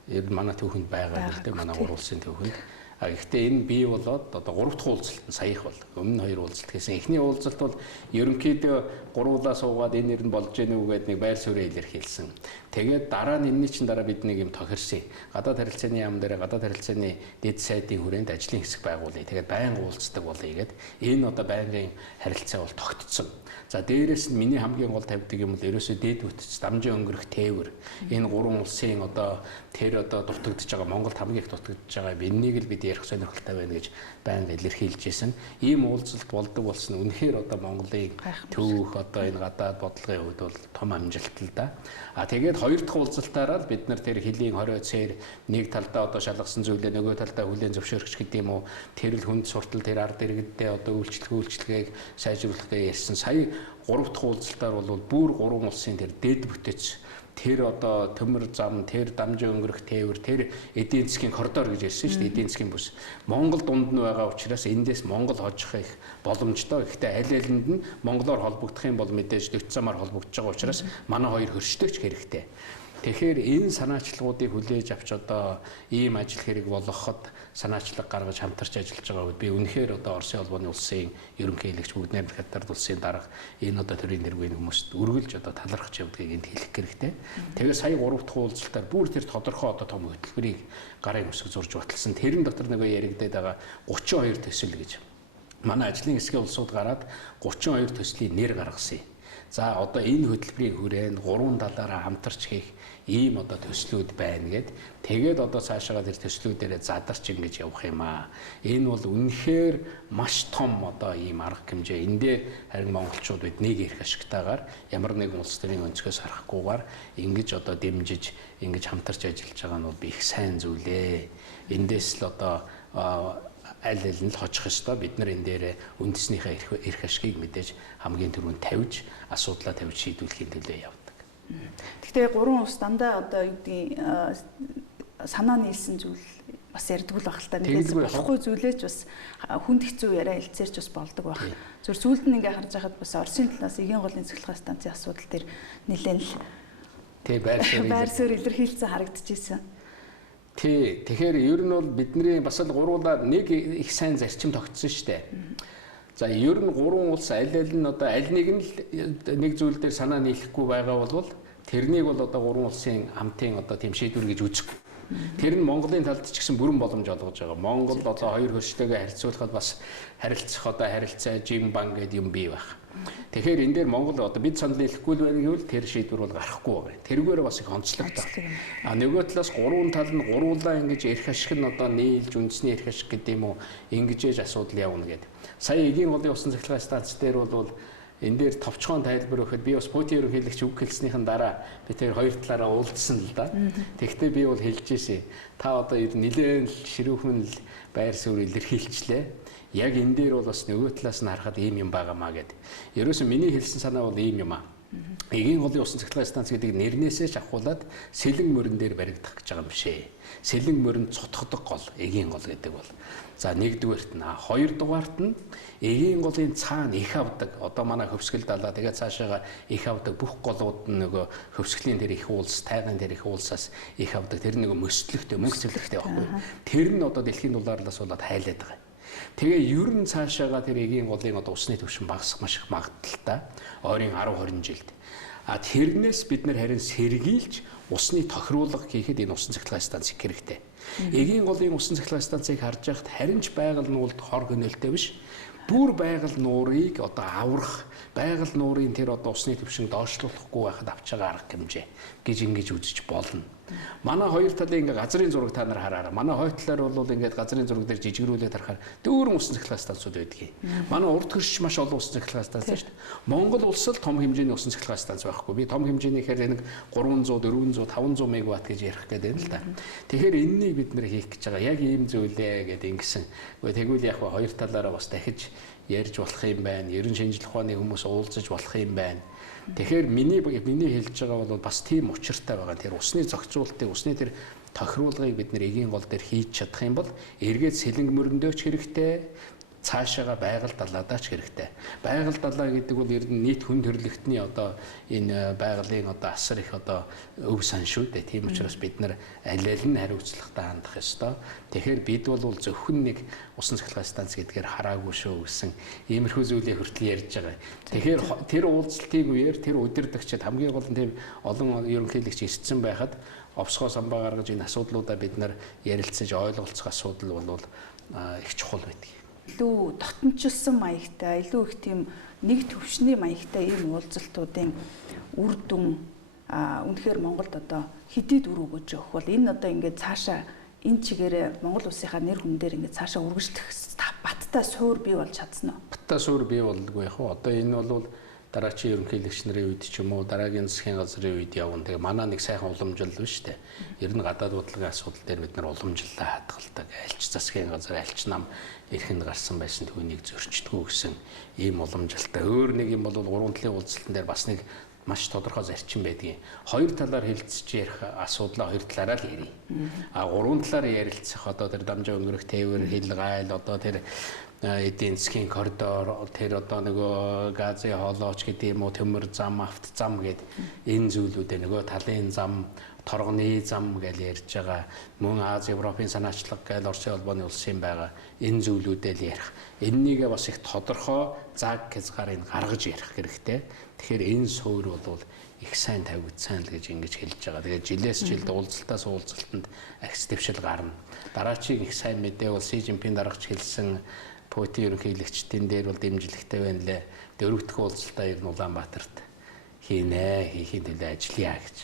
ер нь манай төвхөнд байгаа гэдэг манай 3 улсын төвхөнд. Гэхдээ энэ бий болоод одоо 3 дахь уулзалт нь саях бол өмнө 2 уулзалт гэсэн. Эхний уулзалт бол ерөнхийдөө гуруулаа суугаад энэ нэр нь болж гэнэ үү гэдэг нэг байр суурь илэрхийлсэн. Тэгээд дараа нь энэний чинь дараа бид нэг юм тохирсон. Гадаад харилцааны яам дээр гадаад харилцааны дэд сайдын хүрээнд ажлын хэсэг байгуулъя. Тэгээд байнга уулздаг болъё гэдэг. Энэ одоо байнгын харилцаа бол тогтцсон. За дээрээс нь миний хамгийн гол тавьдаг юм бол ерөөсөө дээд үтц дамжин өнгөрөх тээвэр. Энэ 3 улсын одоо тэр одоо дутагдж байгаа Монголд хамгийн их дутагдж байгаа энийг л бид ярих сонирхолтой байна гэж байнга илэрхийлж ирсэн. Ийм уулзалт болдог болсон нь үнэхээр одоо Монголын төвх одоо энэ гадаад бодлогын хувьд бол том амжилт л да. Тэгээд хоёр дахь уулзалтаараа бид нар тэр хилийн 20 цээр нэг талдаа одоо шалгасан зүйлээ нөгөө талдаа хүлээн зөвшөөрөх гэдэг юм уу. Тэр л хүнд суртал тэр ард иргэдээ одоо үйлчлэгээг сайжруулах гэж ярьсан. Сая 3 дахь уулзалтаар бол бүр 3 улсын тэр дэд бүтэц тэр одоо төмөр зам, тэр дамжин өнгөрөх тээвэр, тэр эдийн засгийн коридор гэж ярьсан шүү дээ, эдийн засгийн бүс. Монгол дунд нь байгаа учраас эндээс Монгол хожих их боломжтой. Гэхдээ аль алинд нь монголоор холбогдох юм бол мэдээж дэвт замаар холбогдож байгаа учраас манай хоёр хөршдөгч хэрэгтэй. Тэгэхээр энэ санаачлагуудыг хүлээж авч одоо ийм ажил хэрэг болгоход санаачлаг гаргаж хамтарч ажиллаж байгаа үед би үнэхээр одоо Оросын холбооны улсын ерөнхийлөгч бүгд найрамд Хятад улсын дарга энэ одоо төрийн нэргүй хүмүүст үргэлж одоо талархаж явдгийг энд хэлэх хэрэгтэй. Тэгээ сая 3 дахь уулзалтаар бүр тэр тодорхой одоо том хөтөлбөрийг гарын үсэг зурж баталсан. Тэрэн дотор нөгөө яригдаад байгаа 32 төсөл гэж. Манай ажлын хэсгийн улсууд гараад 32 төслийн нэр гаргасан юм. За одоо энэ хөтөлбөрийн хүрээнд 3 талаараа хамтарч хийх ийм одоо төслүүд байна гэд. Тэгээд одоо цаашаа тэр төслүүдээрээ задарч ингэж явах юм аа. Энэ бол үнэхээр маш том одоо ийм арга хэмжээ. Энд дээр харин монголчууд бид нэг эрх ашигтайгаар ямар нэгэн улс төрийн өнцгөөс харахгүйгээр ингэж одоо дэмжиж ингэж хамтарч ажиллаж байгаа нь бол их сайн зүйлээ. Эндээс л одоо аль аль нь л хожих ёстой. Бид нар энэ дээр үндэснийхээ эрх ашигыг мэдээж хамгийн түрүүнд тавьж асуудлаа тавьж шийдвэрлэхийн төлөө явдаг. Гэхдээ 3 улс дандаа одоо юу гэдгийг санаа нийлсэн зүйл бас ярьдаг л байх л та. Нэгээс болохгүй зүйлээч бас хүнд хэцүү яриа хэлцээрч бас болдог байх. Зөвхөн сүүлд нь ингээ харж байхад бас Оросын талаас эгийн голын цэглэгээ станцын асуудал дээр нэлээд л байр суурь илэрхийлсэн харагдчихсэн. Тэгэхээр ер нь бол бидний бас л гуруулаар нэг их сайн зарчим тогтсон шүү дээ. За ер нь 3 улс аль аль нь одоо аль нэг нь нэг зүйл дээр санаа нийлэхгүй байгаа бол тэрнийг бол одоо 3 улсын хамтын одоо тийм шийдвэр гэж үзэхгүй. Тэр нь Монголын талд ч гэсэн бүрэн боломж олгож байгаа. Монгол одоо хоёр хөрштэйгээ харьцуулахад бас харилцах одоо харилцаа жим бан гэдэг юм бий байх. Тэгэхээр энэ дээр Монгол одоо бид санал нийлэхгүй л байна гэвэл тэр шийдвэр бол гарахгүй байгаа. Тэргээр бас их онцлогтой. Нөгөө талаас 3 тал нь гуруулаа ингэж эрх ашиг нь одоо нийлж үндэсний эрх ашиг гэдэг юм уу ингэж асуудал явна гэдэг. Сая эгийн голын усан цахилгаан станц дээр бол энэ дээр товчхон тайлбар өгөхөд би бас Путин ерөнхийлөгч үг хэлснийхэн дараа би тэр хоёр талаараа уулзсан л да. Тэгэхдээ би бол хэлж ирсэн. Та одоо нэлээд ширүүхэн л байр суурь илэрхийлчлээ. Яг энэ дээр бол бас нөгөө талаас нь харахад ийм юм байгаамаа гэдэг. Ерөөсөө миний хэлсэн санаа бол ийм юм аа. Эгийн голын усан цахилгаан станц гэдэг нэрнээсээ шахуулаад сэлэн мөрөн дээр баригдах гэж байгаа юм биш ээ. Сэлэн мөрөн цутгадаг гол эгийн гол гэдэг бол. За нэгдүгээрт нь хоёрдугаарт нь эгийн голын цаана их авдаг. Одоо манай хөвсгөл далаа тэгээд цаашаага их авдаг бүх голууд нь нөгөө хөвсгөлийн тэр их уулс, тайган тэр их уулсаас их авдаг. Тэр нөгөө мөслөгтэй, мөнгө цэвлэгтэй байхгүй. Тэр нь одоо дэлхийн дулаарлаас болоод хайлаад байгаа. Тэгээ ер нь цаашаага тэр эгийн голын одоо усны түвшин багасах маш их магадaltaй. Ойрын 10-20 жилд. А тэрнээс бид нэр харин сэргийлж усны тохируулга хийхэд энэ усан цахилгаан станц их хэрэгтэй. Эгийн голын усан цахилгаан станцыг харж байхад харин ч байгаль нуулд хор гөнөөлтэй биш. Бүр байгаль нуурыг одоо аврах, байгаль нуурын тэр одоо усны түвшин доошлуулахгүй байхад авч байгаа арга хэмжээ гэж ингэж үзэж болно. Манай хоёр талын ингээ газрын зураг та нар хараараа. Манай хойд талаар бол ингээд газрын зураг дээр жижигрүүлээд харахаар дүүрэн усан цахилгаан станцууд байдгийг. Манай урд хөрш маш олон усан цахилгаан станц шүү дээ. Монгол улс л том хэмжээний усан цахилгаан станц байхгүй. Би том хэмжээнийхээр нэг 300, 400, 500 мегаватт гэж ярих гэдэг юм л да. Тэгэхээр энэнийг бид нэр хийх гэж байгаа. Яг ийм зүйлээ гэдэг ингэсэн. Тэгвэл яг хоёр талаараа бас дахиж ярьж болох юм байна. Ерөн шинжлэх ухааны хүмүүс уулзаж болох юм байна. Тэгэхээр миний хэлж байгаа бол бас тийм учиртай байгаа. Тэр усны зохицуултыг, усны тэр тохируулгыг бид нэр эгийн гол дээр хийж чадах юм бол эргээд сэлэнг мөрөндөөч хэрэгтэй, цаашаага байгаль далаадаач хэрэгтэй. Байгаль далаа гэдэг бол ер нь нийт хүн төрөлхтний одоо энэ байгалийн одоо асар их одоо өв сан шүү дээ. Тийм учраас бид нар аль аль нь хариуцлагатай хандах ёстой. Тэгэхээр бид бол зөвхөн нэг усан цахилгаан станц гэдгээр хараагүй шүү гэсэн иймэрхүү зүйлийг хүртэл ярьж байгаа. Тэгэхээр тэр уулзалтын үеэр тэр удирдагчид хамгийн гол нь тийм олон ерөнхийлөгч ирсэн байхад овсгоо самбаа гаргаж энэ асуудлуудаа бид нар ярилцаж ойлголцох асуудал бол их чухал байдаг. Илүү дотночилсан маягтай, илүү их тийм нэг төвшний маягтай ийм уулзалтуудын үр дүн үнэхээр Монголд одоо хэдий дүр өгөж өгөх бол энэ одоо ингээд цаашаа энэ чигээрээ Монгол улсынхаа нэр хүн дээр ингээд цаашаа үргэлжлэх баттай суур бий болж чадсан уу? Баттай суур бий болдгоо яг хөө. Одоо энэ бол дараачийн ерөнхийлөгч нарын үед ч юм уу дараагийн засгийн газрын үед явна. Тэгээ манай нэг сайхан уламжлал биш үү? Ер нь гадаад бодлогын асуудал дээр бид нар уламжлалаа хадгалдаг. Альч засгийн газар, альч нам эрхэнд гарсан байсан түүнийг зөрчдгөө гэсэн ийм уламжлалтай. Өөр нэг юм бол 3 талын уулзалтан дээр бас нэг маш тодорхой зарчим байдгийн. Хоёр талаар хэлэлцэж ярих асуудлаа хоёр талаараа л ярив. Гурван талаар ярилцах одоо тэр дамжаа өнгөрөх тээвэр, хил гайл одоо тэр эдийн засгийн коридор, тэр одоо нөгөө газын хоолойч гэдэг юм уу, төмөр зам, авто зам гэд энэ зүйлүүдээ нөгөө талын зам, торгоны зам гэж ярьж байгаа. Мөн Аз Европын санаачлаг гэж Орсын холбооны улсын байгаа энэ зүйлүүдээ л ярих. Эннийгээ бас их тодорхой заг хязгаарыг гаргаж ярих хэрэгтэй. Тэгэхээр энэ суур бол их сайн тавигдсан л гэж ингэж хэлж байгаа. Тэгээд жилээс жилд уулзалтаас уулзалтанд ахис дэвшил гарна. Дараачийн их сайн мэдээ бол Си Жинпин дарагч хэлсэн Путин ерөнхийлөгчдийн дээр бол дэмжлэгтэй байна лээ. Дөрөвдөх уулзалтаа ер нь Улаанбаатарт хийхийн төлөө ажиллая гэж.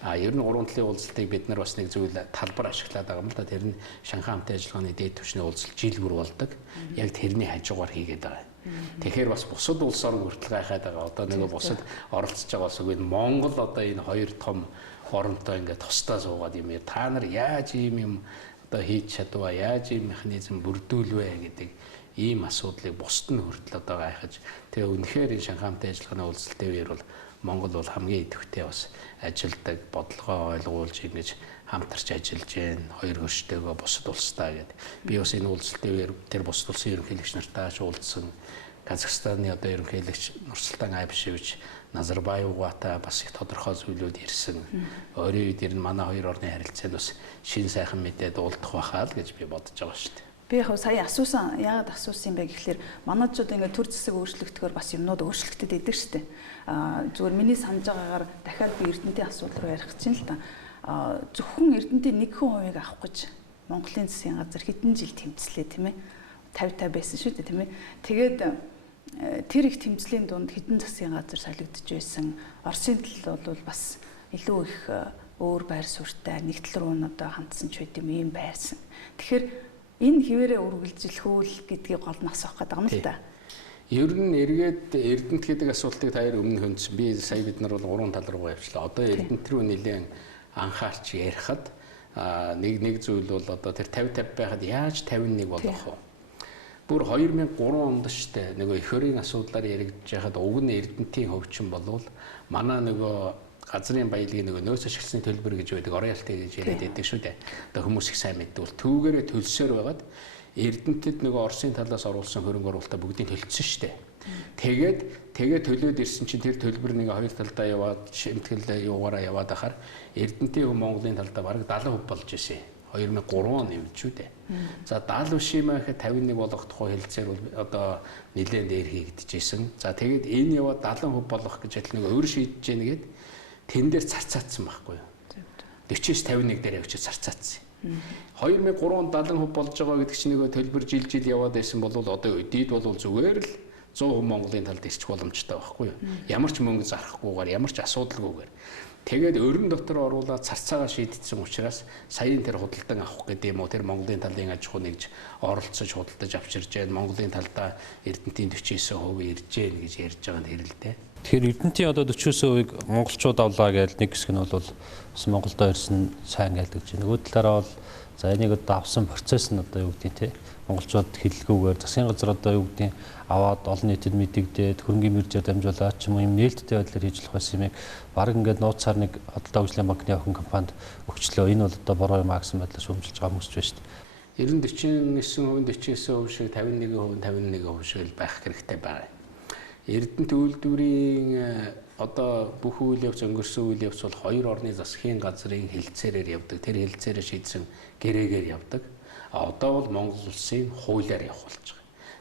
Ер нь 3 талын уулзалтыг бид нар бас нэг зүйл талбар ашиглаад байгаа юм л да. Тэр нь Шанхай хамтын ажиллагааны дээд түвшний уулзалт жил бүр болдог. Яг тэрний хажуугаар хийгээд байгаа. Тэгэхээр бас бусад улс орн хүртэл гайхаад байгаа. Одоо нэг бусад оролцож байгаа бас үгүй Монгол одоо энэ хоёр том оронтой ингээд тусдаа суугаад юм. Та нар яаж ийм одоо хийж чадваа, яаж ийм механизм бүрдүүлвэ гэдэг ийм асуудлыг бусд нь хүртэл одоо гайхаж тэгээ үнэхээр энэ Шанхай хамтын ажиллагааны уулзалтын үеэр бол Монгол бол хамгийн идэвхтэй бас ажилдаг, бодлогоо ойлгуулж ингэж хамтарч ажиллаж байна. Хоёр хөрштэйгөө бусад улстай гэдэг. Би бас энэ уулзалтын үеэр тэр бусад улсын ерөнхийлөгч нартай уулзсан. Казахстаны одоо ерөнхийлөгч Нурсултан Айбишевич Назарбаевгаатай бас их тодорхой зүйлүүд ирсэн. Өөрийн үед ер нь манай хоёр орны харилцаанд бас шин сайхан мэдээд уулдах байхаа л гэж би бодож байгаа шүү дээ. Би яг сая асуусан, яагаад асуусан юм бэ гэхэлэр манайчууд ингээд төр зэсэг өөрчлөгдөхөөр бас юмнууд өөрчлөгдөд идэг шүү дээ. Зүгээр миний санаж байгаагаар дахиад би Эрдэнэтийн асуудал руу ярих чинь л та. Зөвхөн Эрдэнэтийн 1% авах гэж Монголын засгийн газар хэдэн жил тэмцлээ тийм ээ. 50 байсан шүү дээ тийм ээ. Тэгээд тэр их тэмцлийн дунд хэдэн засгийн газар солигдож байсан. Оросын тал бол бас илүү их өөр байр суурьтай нэг тал руу нь одоо хандсан ч байт юм байрсан. Тэгэхээр энэ хിവэрээ үргэлжлэхүүл гэдгийг гол нь асуух гэдэг юм л да. Ер нь эргээд Эрдэнэт гэдэг асуултыг та хоёр өмнө хөндсөн. Би сая бид нар бол 3 тал руугаа явчлаа. Одоо Эрдэнэт рүү нэлээд анхаарч ярихад нэг зүйл бол одоо тэр 50 байхад яаж 51 болох вэ? бүр 2003 онд штэ нөгөө их хөрийн асуудлаар яригдж байхад уг нь Эрдэнэтийн хөгжим болвол манай нөгөө газрын баялагын нөгөө нөөц ашигласны төлбөр гэж байдаг, орон ялтай гэж яриад байдаг шүү дээ. Одоо хүмүүс их сайн мэддэг бол түүгээрээ төлсөөр байгаад Эрдэнэтэд нөгөө Оросын талаас оруулсан хөрөнгө оруулалтаа бүгдийг төлсөн шүү дээ. Тэгээд төлөөд ирсэн чинь тэр төлбөр нэг хоёр талдаа яваад шимтгэл юугаараа яваад ахаар Эрдэнэтийн хүн Монголын талдаа бараг 70% болж ирсэн. 2003 он юм шүү дээ. За 70 биш юм аа гэхэд 51 болгох тухай хэлцээр бол одоо нэлээд дээр хийгдчихсэн. За тэгээд энэ яваад 70% болгох гэж адил нэг өөр шийдэж гэнэ гээд тэн дээр царцаацсан байхгүй юу? 40-с 51 дээр явж царцаацсан. 2003 онд 70% болж байгаа гэдэг чинь нэг төлбөр жил яваад байсан бол одоо дид бол зүгээр л 100% Монголын талд ирчих боломжтой байхгүй юу? Ямар ч мөнгө зарахгүйгээр, ямар ч асуудалгүйгээр. Тэгээд өрн дотор оруулаад царцаагаа шийдсэн учраас саяын тэр худалдан авах гэдэг юм уу, тэр Монголын талын аж ахуй нэгж оролцож худалдаж авчирж байна. Монголын талдаа Эрдэнэтийн 49% ирж гэн гэж ярьж байгаа нь хэрэлдэ. Тэгэхээр Эрдэнэтийн одоо 49%-ийг монголчууд авлаа гэж нэг хэсэг нь бол бас Монголдо ирсэн сайн гэлдэг чинь. Нөгөө талаараа бол за энийг одоо авсан процесс нь одоо юу гэдэг те монголчууд хэлэлгүйгээр засгийн газар одоо юу гэдэг аваад олон нийтэд мэдэгдээд хөрөнгөний мөржөөр дамжуулаад ч юм уу юм нээлттэй байдлаар хийж болох байсан юмыг баг ингээд нууцаар нэг худалдаа хөгжлийн банкны охин компанид өгчлөө. Энэ бол одоо буруу юм аа гэсэн байдлаар шүүмжилж байгаа хүмүүс байна шүү дээ. 49% шиг 51% шиг байх хэрэгтэй байна. Эрдэнэт үйлдвэрийн одоо бүх үйл явц өнгөрсөн үйл явц бол хоёр орны засгийн газрын хэлэлцээрээр явдаг. Тэр хэлэлцээрээ шийдсэн гэрээгээр явдаг. Одоо бол Монгол улсын хуулиар явах болж байгаа.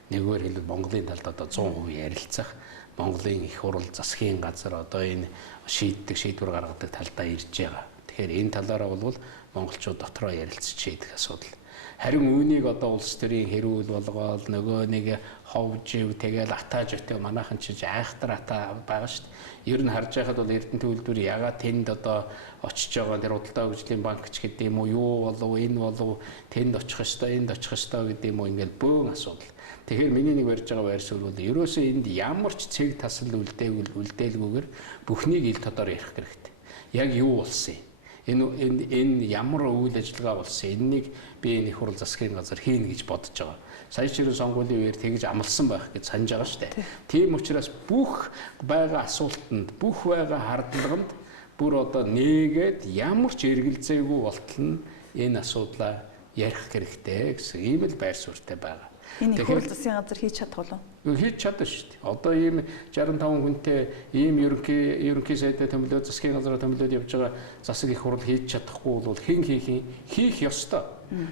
Нэггээр хэлбэл Монголын талд одоо 100% ярилцах, Монголын их хурл засгийн газар одоо энэ шийдвэр гаргадаг талдаа ирж байгаа. Тэгэхээр энэ талаараа бол монголчууд дотроо ярилцж шийдэх асуудал. Харин үүнийг одоо улс төрийн хэрүүл болгоод нөгөө нэг ховжив тэгэл атааж өтөө манайхан ч айхтар атаа байгаа шүү дээ. Ер нь харж байхад бол Эрдэнэт үйлдвэр ягаад тэнд одоо очиж байгаа тэр худалдаа хөгжлийн банк ч гэдэг юм уу юу болов энэ болов тэнд очих ёстой энд очих ёстой гэдэг юм уу ингээл бөөн асуудал. Тэгэхээр миний нэг барьж байгаа байр суурь бол ерөөсөө энд ямар ч цэг тасал үлдээлгүйгээр бүхнийг ил тодор ярих хэрэгтэй. Яг юу болсон юм? Энэ ямар үйл ажиллагаа болсон? Энэнийг би энэ их хурл засгийн газар хийнэ гэж бодож байгаа. Сая чирэн сонгуулийн үеэр тэгж амласан байх гэж санаж байгаа шүү дээ. Тийм учраас бүх байгаа асуултанд, бүх байгаа хардлаганд бүр одоо нээгээд ямар ч эргэлзээгүй болтол нь энэ асуудлаа ярих хэрэгтэй гэсэн ийм л байр суурьтай байгаа. Энэ их хурл засгийн газар хийж чадах уу? Хийж чадна шүү дээ. Одоо ийм 65 хүнтэй ийм ерөнхий сайдаа томилоод засгийн газараа томилоод явж байгаа засаг их хурл хийж чадахгүй бол хэн хийх ёстой.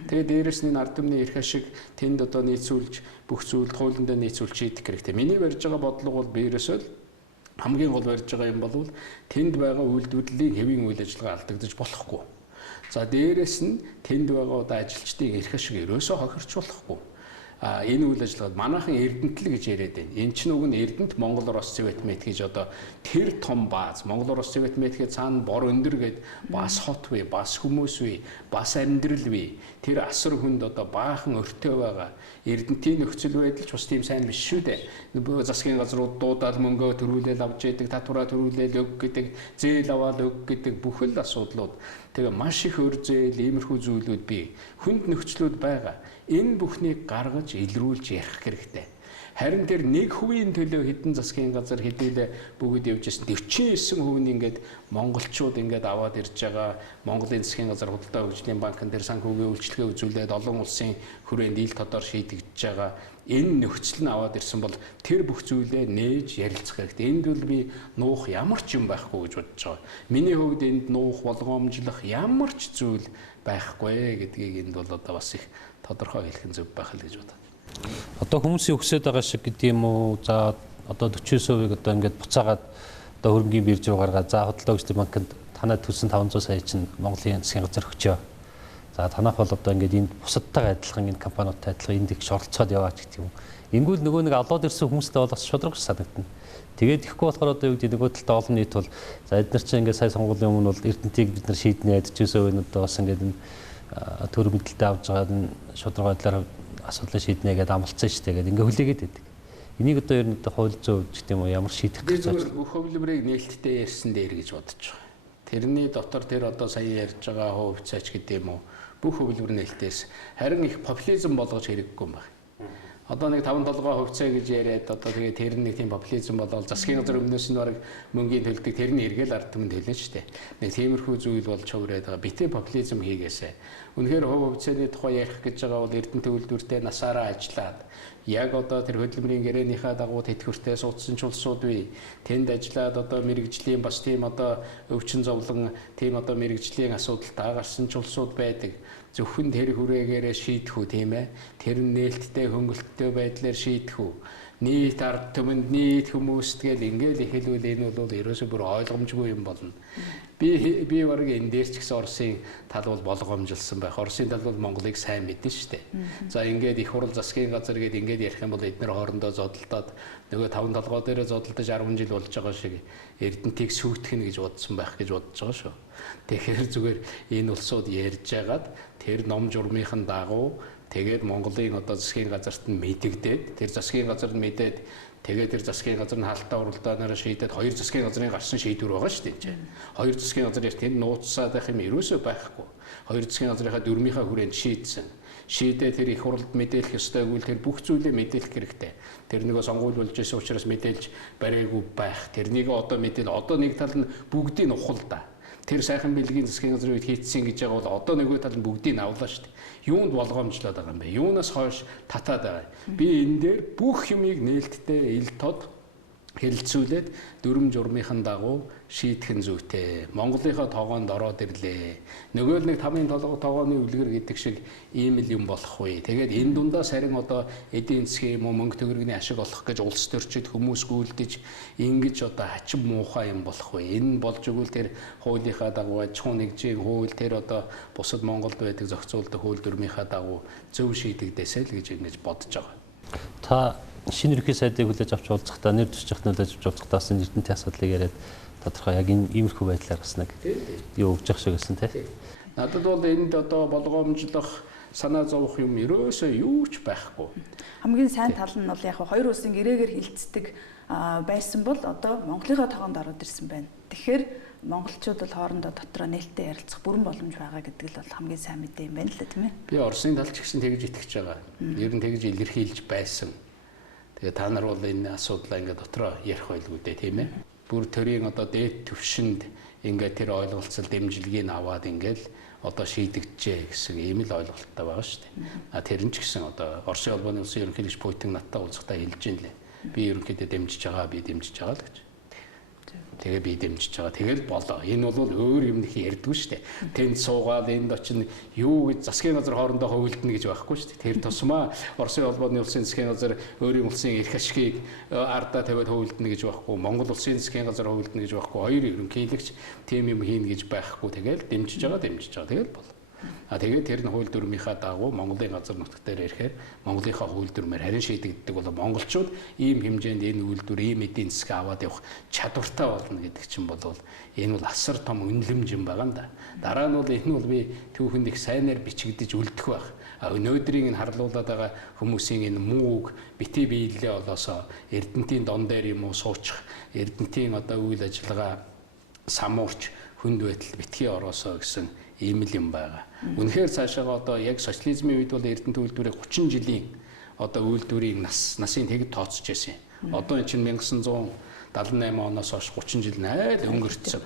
Тэгээд дээрэс нь ард түмний эрх ашиг тэнд одоо нийцүүлж бүх зүйлд хуулиндаа нийцүүлж шийдэх хэрэгтэй. Миний барьж байгаа бодлого бол биерээсөө хамгийн гол барьж байгаа юм бол тэнд байгаа үйлдвэрлэлийн хэвийн үйл ажиллагаа алдагдаж болохгүй. За дээрэс нь тэнд байгаа одоо ажилчдын эрх ашиг ерөөсөө хохирч болохгүй. Энэ үйл ажиллагаад манайхан Эрдэнэт л гэж яриад байна. Энэ чинь уг нь Эрдэнэт Монгол Орос Цэветмет гэж одоо тэр том бааз. Монгол Орос Цэветметгээ цаана бор өндөр гээд бас хот вэ, бас хүмүүс вэ, бас амьдрал вэ. Тэр асар хүнд одоо баахан өртөө байгаа. Эрдэнэтийн нөхцөл байдал ч бас тийм сайн биш шүү дээ. Засгийн газрууд дуудаал мөнгөө төрүүлэл авч яадаг, татвараа төрүүлэл өг гэдэг, зээл аваад өг гэдэг бүхэл асуудлууд. Тэгээ маш их өр зээл, иймэрхүү зүйлүүд бий. Хүнд нөхцлүүд байгаа. Энэ бүхнийг гаргаж илрүүлж ярих хэрэгтэй. Харин тэр нэг хувийн төлөө хэдэн засгийн газар хэдүүлээ бүгд явж ирсэн 49% нь ингээд монголчууд ингээд аваад ирж байгаа. Монголын засгийн газар худалдаа хөгжлийн банкн дээр санхүүгийн үйлчлэгээ үзүүлээд олон улсын хүрээнд ил тодор шийдэгдэж байгаа. Энэ нөхцөл нь аваад ирсэн бол тэр бүх зүйлээ нээж ярилцах хэрэгтэй. Энд бол би нуух ямар ч юм байхгүй гэж бодож байгаа. Миний хувьд энд нуух, болгоомжлох ямар ч зүйл байхгүй гэдгийг энд бол одоо бас их тодорхой хэлэх нь зөв байх л гэж бодож. Одоо хүмүүсийн өксөд байгаа шиг гэдэг юм уу? За одоо 49%-ийг одоо ингээд буцаагаад одоо хөрөнгөний бирж руу гаргаад за худалдаа хөгжлийн банкнд танаа төлсөн 500 сая чинь Монголын засгийн газар өгчөө. За танах бол одоо ингээд энд бусадтайгаа адилхан энэ компаниудтай адилхан энд их оролцоод яваач гэдэг юм. Ингүүл нөгөө нэг авлаад ирсэн хүмүүстэй бол бас шудрагч санагдана. Тэгээд ихгүй болохоор одоо юу гэдэг нөгөө талтай олон нийт бол за эдгээр чинь ингээд сая сонгуулийн өмнө бол Эрдэнэтийг бид нар шийднэ 49% нь одоо бас ингээд энэ төр мэдлэлтэй авж байгаа энэ шудраг байдлаар асуудлыг шийднэ гэдээ амлцсан шүү дээ. Тэгээд ингээ хүлээгээд байдаг. Энийг одоо ер нь хууль зүйн гэдэг юм уу ямар шийдэх гэж байна. Зүгээр бүх хувилбарыг нээлттэй ярьсан дээр гэж бодож байгаа. Тэрний дотор тэр одоо сая ярьж байгаа хувь цаач гэдэг юм уу бүх хувилбар нээлттэйс харин их популизм болгож хэрэггүй юм байна. Одоо нэг 5-7 хувьцаа гэж яриад одоо тэгээ тэр нэг тийм популизм болоод засгийн газар өмнөөс нь бараг мөнгөний төлдөг тэрний эргэл ард түмэнд төлнө шүү дээ. Нэг тиймэрхүү зүйл болж хувраад байгаа. Битээ популизм хийгээсэ. Үнэхээр хувьцааны тухай ярих гэж байгаа бол Эрдэнэ төвлөртэй насаараа ажиллаад яг одоо тэр хөдөлмөрийн гэрээнийхээ дагуу тэтгэвртэй суудсан ч улсууд бий. Тэнд ажиллаад одоо мэрэгжлийн бас тийм одоо өвчин зовлон тийм одоо мэрэгжлийн асуудалтай гарсан ч улсууд байдаг. Зөвхөн тэр хүрээлээрээ шийдэх үү тийм ээ. Тэр нээлттэй хөнгөлөлттэй байдлаар шийдэх үү. Нийт ард түмэнд нийт хүмүүст тэгэл ингээл ихэлвэл энэ бол ерөөсөө бүр ойлгомжгүй юм болно. Би бараг энэ дээр ч гэсэн Оросын тал бол болгоомжилсан байх. Оросын тал бол Монголыг сайн мэднэ шүү дээ. За ингээд их хурл засгийн газар гээд ингээд ярих юм бол эдгээр хоорондоо зодолдоод нөгөө 5-7 дээрээ зодолдож 10 жил болж байгаа шиг Эрдэнтийг сүйтгэх гэж бодсон байх гэж бодож байгаа шүү. Тэгэхээр зүгээр энэ улсууд ярьж байгаад тэр ном журмынхан дагуу тэгээд Монголын одоо засгийн газарт нь мэдэгдээд тэр засгийн газар нь мэдээд тэгээд тэр засгийн газар нь хаалтаа уралдаанаараа шийдээд хоёр засгийн газрын гарсан шийдвэр байгаа шүү дээ. Хоёр засгийн газар яг тэнд нууцсаад байх юм ерөөсөө байхгүй. Хоёр засгийн газрынхаа дөрмийнхаа хүрээнд шийдсэн. Шийдээ тэр их хурлд мэдээлэх ёстойгүй тэр бүх зүйлээ мэдээлэх хэрэгтэй. Тэр нөгөө сонгуул болж байсан учраас мэдээлж барайгүй байх. Тэрнийг одоо мэдээл одоо нэг тал нь бүгдийг ухал да. Тэр сайхан бэлгийн засгийн газрын үед хийцсэн гэж байгаа бол одоо нөгөө тал нь бүгдийг авлаа шүү дээ. Юунд болгоомжлоод байгаа юм бэ? Юунаас хойш татаад байгаа. Би энэ дээр бүх юмыг нээлттэй ил тод хэлэлцүүлээд дүрм журмынхан дагуу шийдэх нь зүйтэй. Монголынхаа тоогоонд ороод ирлээ. Нөгөө л нэг 5-7 тоогооны үлгэр гэдэг шиг ийм л юм болох вэ. Тэгээд энэ дундаас харин одоо эдийн засгийн юм уу мөнгө төгрөгийн ашиг олох гэж улс төрчид хүмүүс гүйлдэж ингэж одоо хачин муухай юм болох вэ. Энэ болж өгвөл тэр хуулийнхаа дагуу аж ахуйн нэгжийн хууль тэр одоо бусад Монголд байдаг зохицуулдаг хууль дүрмийнхаа дагуу зөв шийдэгдээсэй л гэж ингэж бодож байгаа. Та шинэ ерөнхий сайдыг хүлээж авч уулзахдаа нэр дэвших хүлээж авч уулзахдаа бас Эрдэнэтийн асуудлыг яриад тодорхой яг энэ иймэрхүү байдлаар бас нэг юу өгж явах шиг гэсэн тийм. Надад бол энд одоо болгоомжлох санаа зовох юм ерөөсөө юу ч байхгүй. Хамгийн сайн тал нь бол яг хоёр улсын гэрээгээр хилцдэг байсан бол одоо Монголынхаа тоогоонд ороод ирсэн байна. Тэгэхээр монголчууд бол хоорондоо дотроо нээлттэй ярилцах бүрэн боломж байгаа гэдэг л бол хамгийн сайн мэдээ юм байна л да тийм ээ. Би Оросын талч гэсэн тэгж итгэж байгаа. Ер нь тэгж илэрхийлж байсан. Тэгээ та нар бол энэ асуудлаа ингээд дотроо ярих байлгүй дээ тийм ээ. Бүр төрийн одоо дээд түвшинд ингээд тэр ойлголцол дэмжлэгийг аваад ингээд одоо шийдэгджээ гэсэн ийм л ойлголттой байгаа шүү дээ. Тэр нь ч гэсэн одоо Оросын холбооны улсын ерөнхийлөгч Путин надтай уулзахдаа хэлж ин лээ. Би ерөнхийдөө дэмжиж байгаа, би дэмжиж байгаа л гэж. Тэгээ би дэмжиж байгаа. Тэгэл болоо. Энэ бол өөр юм их ярьдгүй шүү дээ. Тэнд суугаад энд очино юу гэж засгийн газар хоорондоо хөвөлдөнө гэж байхгүй шүү дээ. Тэр тусмаа Оросын холбооны улсын засгийн газар өөрийн улсын эрх ашигыг ардаа тавиад хөвөлдөнө гэж байхгүй. Монгол улсын засгийн газар хөвөлдөнө гэж байхгүй. Хоёр ерөнхийлөгч тийм юм хийнэ гэж байхгүй. Тэгэл дэмжиж байгаа. Тэгэл болоо. Тэгээд тэр нь хууль дүрмийнхаа дагуу Монголын газар нутаг дээр ирэхээр Монголынхаа хууль дүрмээр харин шийдэгддэг бол монголчууд ийм хэмжээнд энэ үйлдвэр ийм эдийн засаг аваад явах чадвартай болно гэдэг чинь бол энэ бол асар том үнэлэмж юм байгаа юм да. Дараа нь бол энэ бол би түүхэнд их сайнаар бичигдэж үлдэх байх. Өнөөдрийн энэ харлуулад байгаа хүмүүсийн энэ мууг битээ биелэлээ олоосоо Эрдэнтийн дон дээр юм уу суучих, Эрдэнтийн одоо үйл ажиллагаа самуурч хүнд байтал битгий ороосоо гэсэн ийм л юм байгаа. Үнэхээр цаашаа одоо яг социализмын үед бол Эрдэнэт үйлдвэрийн 30 жилийн одоо үйлдвэрийн насын тэгэд тооцож байсан юм. Одоо энэ чинь 1978 оноос хойш 30 жил айл өнгөрцөн.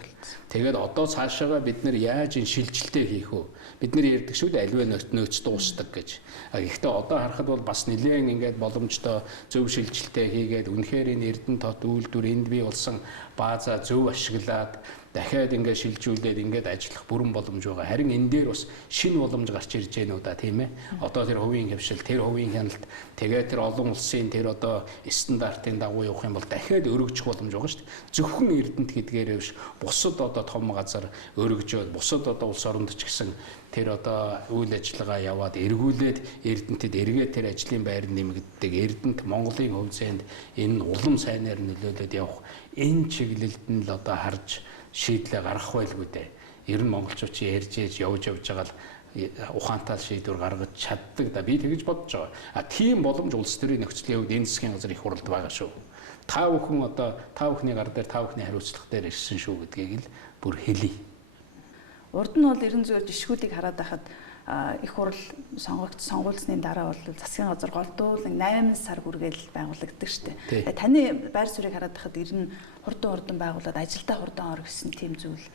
Тэгээд одоо цаашаа бид нар яаж энэ шилжилтээ хийх вэ? Бид нар ярьдаг шүү дээ аливаа нөөц дуустдаг гэж. Гэхдээ одоо харахад бол бас нэлээд ингээд боломжтой зөв шилжилтээ хийгээд үнэхээр энэ Эрдэнэ тот үйлдвэр энд бий болсон баазаа зөв ашиглаад дахиад ингээд шилжүүлээд ингээд ажиллах бүрэн боломж байгаа. Харин энэ дээр бас шинэ боломж гарч ирж байна уу да тийм ээ. Одоо тэр хувийн хавшил, тэр хувийн хяналт, тэгээд тэр олон улсын тэр одоо стандартын дагуу явах юм бол дахиад өргөжих боломж байгаа шүү дээ. Зөвхөн Эрдэнэт гэдгээрээ биш бусад одоо том газар өргөжөөд бусад одоо улс оронд ч гэсэн тэр одоо үйл ажиллагаа яваад эргүүлээд Эрдэнэтэд эргээд тэр ажлын байр нэмэгддэг. Эрдэнэт Монголын хувьцаанд энэ улам сайнаар нөлөөлөд явах энэ чиглэлд нь л одоо харж шийдлээ гаргах байлгүй дээ. Ер нь монголчууд чи ярьж явж байгаа л ухаантай шийдвэр гаргаж чаддаг да. Би тэгэж бодож байгаа. Тийм боломж улс төрийн нөхцөлийн хувьд энэ засгийн газар их хуралд байгаа шүү. Та бүхний гар дээр та бүхний хариуцлага дээр ирсэн шүү гэдгийг л бүр хэлье. Урд нь бол ерөн зүгээр жишгүүдийг хараад байхад их хурал сонгуулсны дараа бол засгийн газар голдуулан 8 сар хүргээл байгуулагддаг шүү дээ. Таны байр суурийг хараад байхад ер нь хурдан байгуулад ажилдаа хурдан ор гэсэн тийм зүйл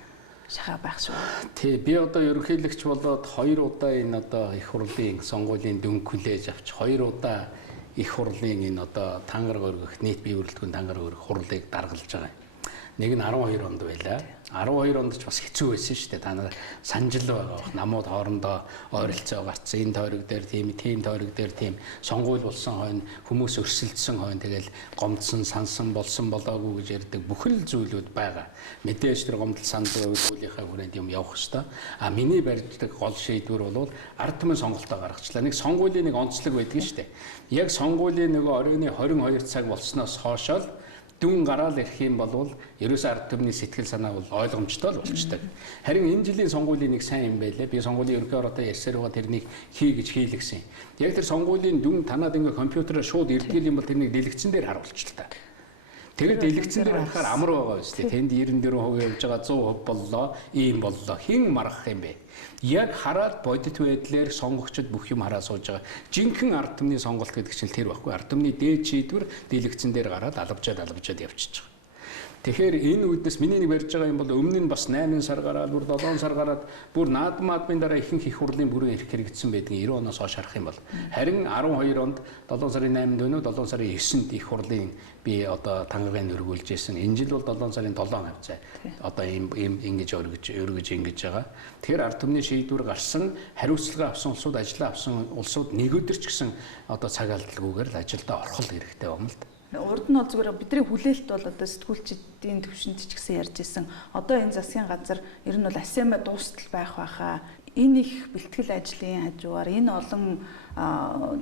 шахаа байх шүү. Тий, би одоо ерөнхийлөгч болоод 2 удаа энэ одоо их хурлын сонгуулийн дүнг хүлээж авч 2 удаа их хурлын энэ одоо тангараг өргөх нийт бие бүрэлдэхүүн тангараг өргөх хурлыг даргалж байгаа юм. Нэг нь 12 онд байлаа. 12 онд ч бас хэцүү байсан шүү дээ. Та нар санаж байгаа бох. Намууд хоорондоо ойролцоо гарцсан. Энэ тойрог дээр тийм тойрог дээр тийм сонгуул болсон хойно хүмүүс өрсөлдсөн хойно тэгэл гомдсон, сансан, болсон болоогүй гэж ярьдаг бүхэл зүйлүүд байгаа. Мэдээж тэр гомдол сандал уулийнхаа хүрээнд юм явах ёстой. А миний барьдаг гол шийдвэр бол ард түмэн сонголтоо гаргачлаа. Нэг сонгуулийн нэг онцлог байдаг шүү дээ. Яг сонгуулийн нөгөө оройны 22 цаг болсноос хоошоо дүн гараал ирэх юм бол ерөөсөө ард түмний сэтгэл санаа бол ойлгомжтой л болчтой. Харин энэ жилийн сонгуулийн нэг сайн юм байлээ. Би сонгуулийн ерөнхий ороотой ярьсаар байгаа тэрнийг хий гэж хийлгсэн. Яг тэр сонгуулийн дүн танаад ингээ компьютероор шууд ирдэг юм бол тэрнийг дэлгэцэн дээр харуулчихлаа. Тэгээд дэлгэцэн дээр харахаар амар байгаа биз дээ. Тэнд 94% явж байгаа 100% боллоо, ийм боллоо. Хэн маргах юм бэ? Яг хараад бодит байдлаар сонгогчд бүх юм хараа сууж байгаа. Жинхэнэ ард түмний сонголт гэдэг чинь тэр байхгүй. Ард түмний дээд шийдвэр дэлгэцэн дээр гараад алавжаад явчихж байгаа. Тэгэхээр энэ үднэс миний нэг барьж байгаа юм бол өмнө нь бас 8 сар гараад бүр 7 сар гараад бүр наадмын дараа ихэнх их хурлын бүрэн эрх хэрэгжсэн байдгийг 90 оноос хойш харах юм бол харин 12 онд 7 сарын 8-нд өнөө 7 сарын 9-нд их хурлын би одоо тангарыг өргүүлж ирсэн. Энэ жил бол 7 сарын 7 хавцаа. Одоо ийм ингэж өргөж ингэж байгаа. Тэгэхээр ард түмний шийдвэр гарсан, хариуцлага авсан улсууд, ажиллаа авсан улсууд нэг өдөр ч гэсэн одоо цаг алдалгүйгээр л ажилдаа орох хэрэгтэй юм л да. Урд нь бол зүгээр бидний хүлээлт бол одоо сэтгүүлчдийн төвшөнд ч гэсэн ярьж исэн. Одоо энэ засгийн газар ер нь бол асема дуустал байх байхаа. Энэ их бэлтгэл ажлын хажуугаар энэ олон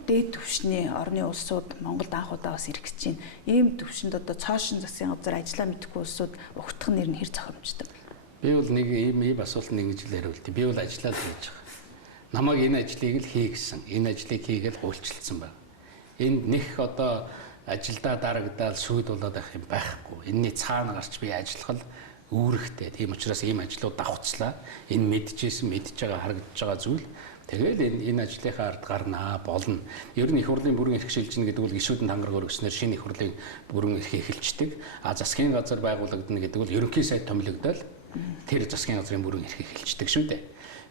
дээд түвшний орны улсууд Монголд анх удаа бас ирэх гэж байна. Ийм төвшөнд одоо цоошин засгийн газар ажиллаа мэдхгүй улсууд угтах нэр нь хэр зохиомжтой бэ? Би бол нэг ийм асуулт нэг жил хариулт. Би бол ажиллаад байж байгаа. Намайг энэ ажлыг л хий гэсэн. Энэ ажлыг хийгээл хуульчилсан байна. Энд нэх одоо ажилдаа дарагдаал сүйд болоод байх юм байхгүй. Энэний цаана гарч би ажиллах л үүрэгтэй. Тийм учраас ийм ажлууд давхцлаа. Энэ мэдж байгаа харагдаж байгаа зүйл. Тэгээд энэ ажлынхаа ард гарнаа болно. Ер нь их хурлын бүрэн эрх шилжинэ гэдэг бол гишүүдэн тангараг өргөснөөр шинэ их хурлын бүрэн эрх эхэлждэг. А засгийн газар байгуулагдана гэдэг бол ерөнхий сайд томилогдоод тэр засгийн газрын бүрэн эрх эхэлждэг шүү дээ.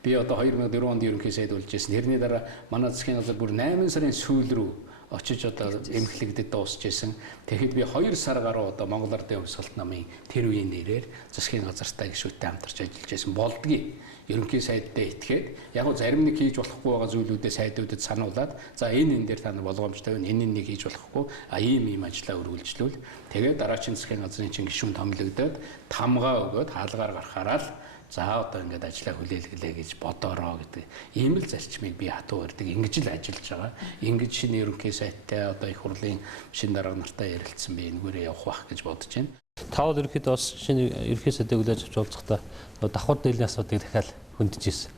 Би одоо 2004 онд ерөнхий сайд болж ирсэн. Тэрний дараа манай засгийн газар бүр 8 сарын сүүл рүү очиж одоо эмхлэгдэд дуусч ирсэн. Тэгэхэд би 2 сар гаруй одоо Монгол Ардын Хувьсгалт намын тэр үеийн нэрээр засгийн газартай гишүүдтэй хамтарч ажиллаж байсан болдгийг ерөнхий сайдтай итгээд яг зарим нэг хийж болохгүй байгаа зүйлүүдээ сайдуудад сануулад за энэ дээр та нар болгоомжтой байна. Энэ нэг хийж болохгүй. Ийм ажлаа үргэлжлүүл. Тэгээд дараагийн засгийн газрын чинь гишүүн томилогдоод тамгаа өгөөд хаалгаар гарахаараа л за одоо ингээд ажиллаа хүлээлгэлээ гэж бодороо гэдэг ийм л зарчмыг би хатуу өрдөг. Ингэж л ажиллаж байгаа. Ингэж шинэ ерөнхий сайттай одоо их хурлын шинэ дарга нартай ярилцсан би энэгээрээ явах байх гэж бодож байна. Тавд ерөнхийдөө бас шинэ ерөнхий сайтыг хүлээж авч уулзахдаа давхар дээлийн асуудыг дахиад хөндөж ирсэн.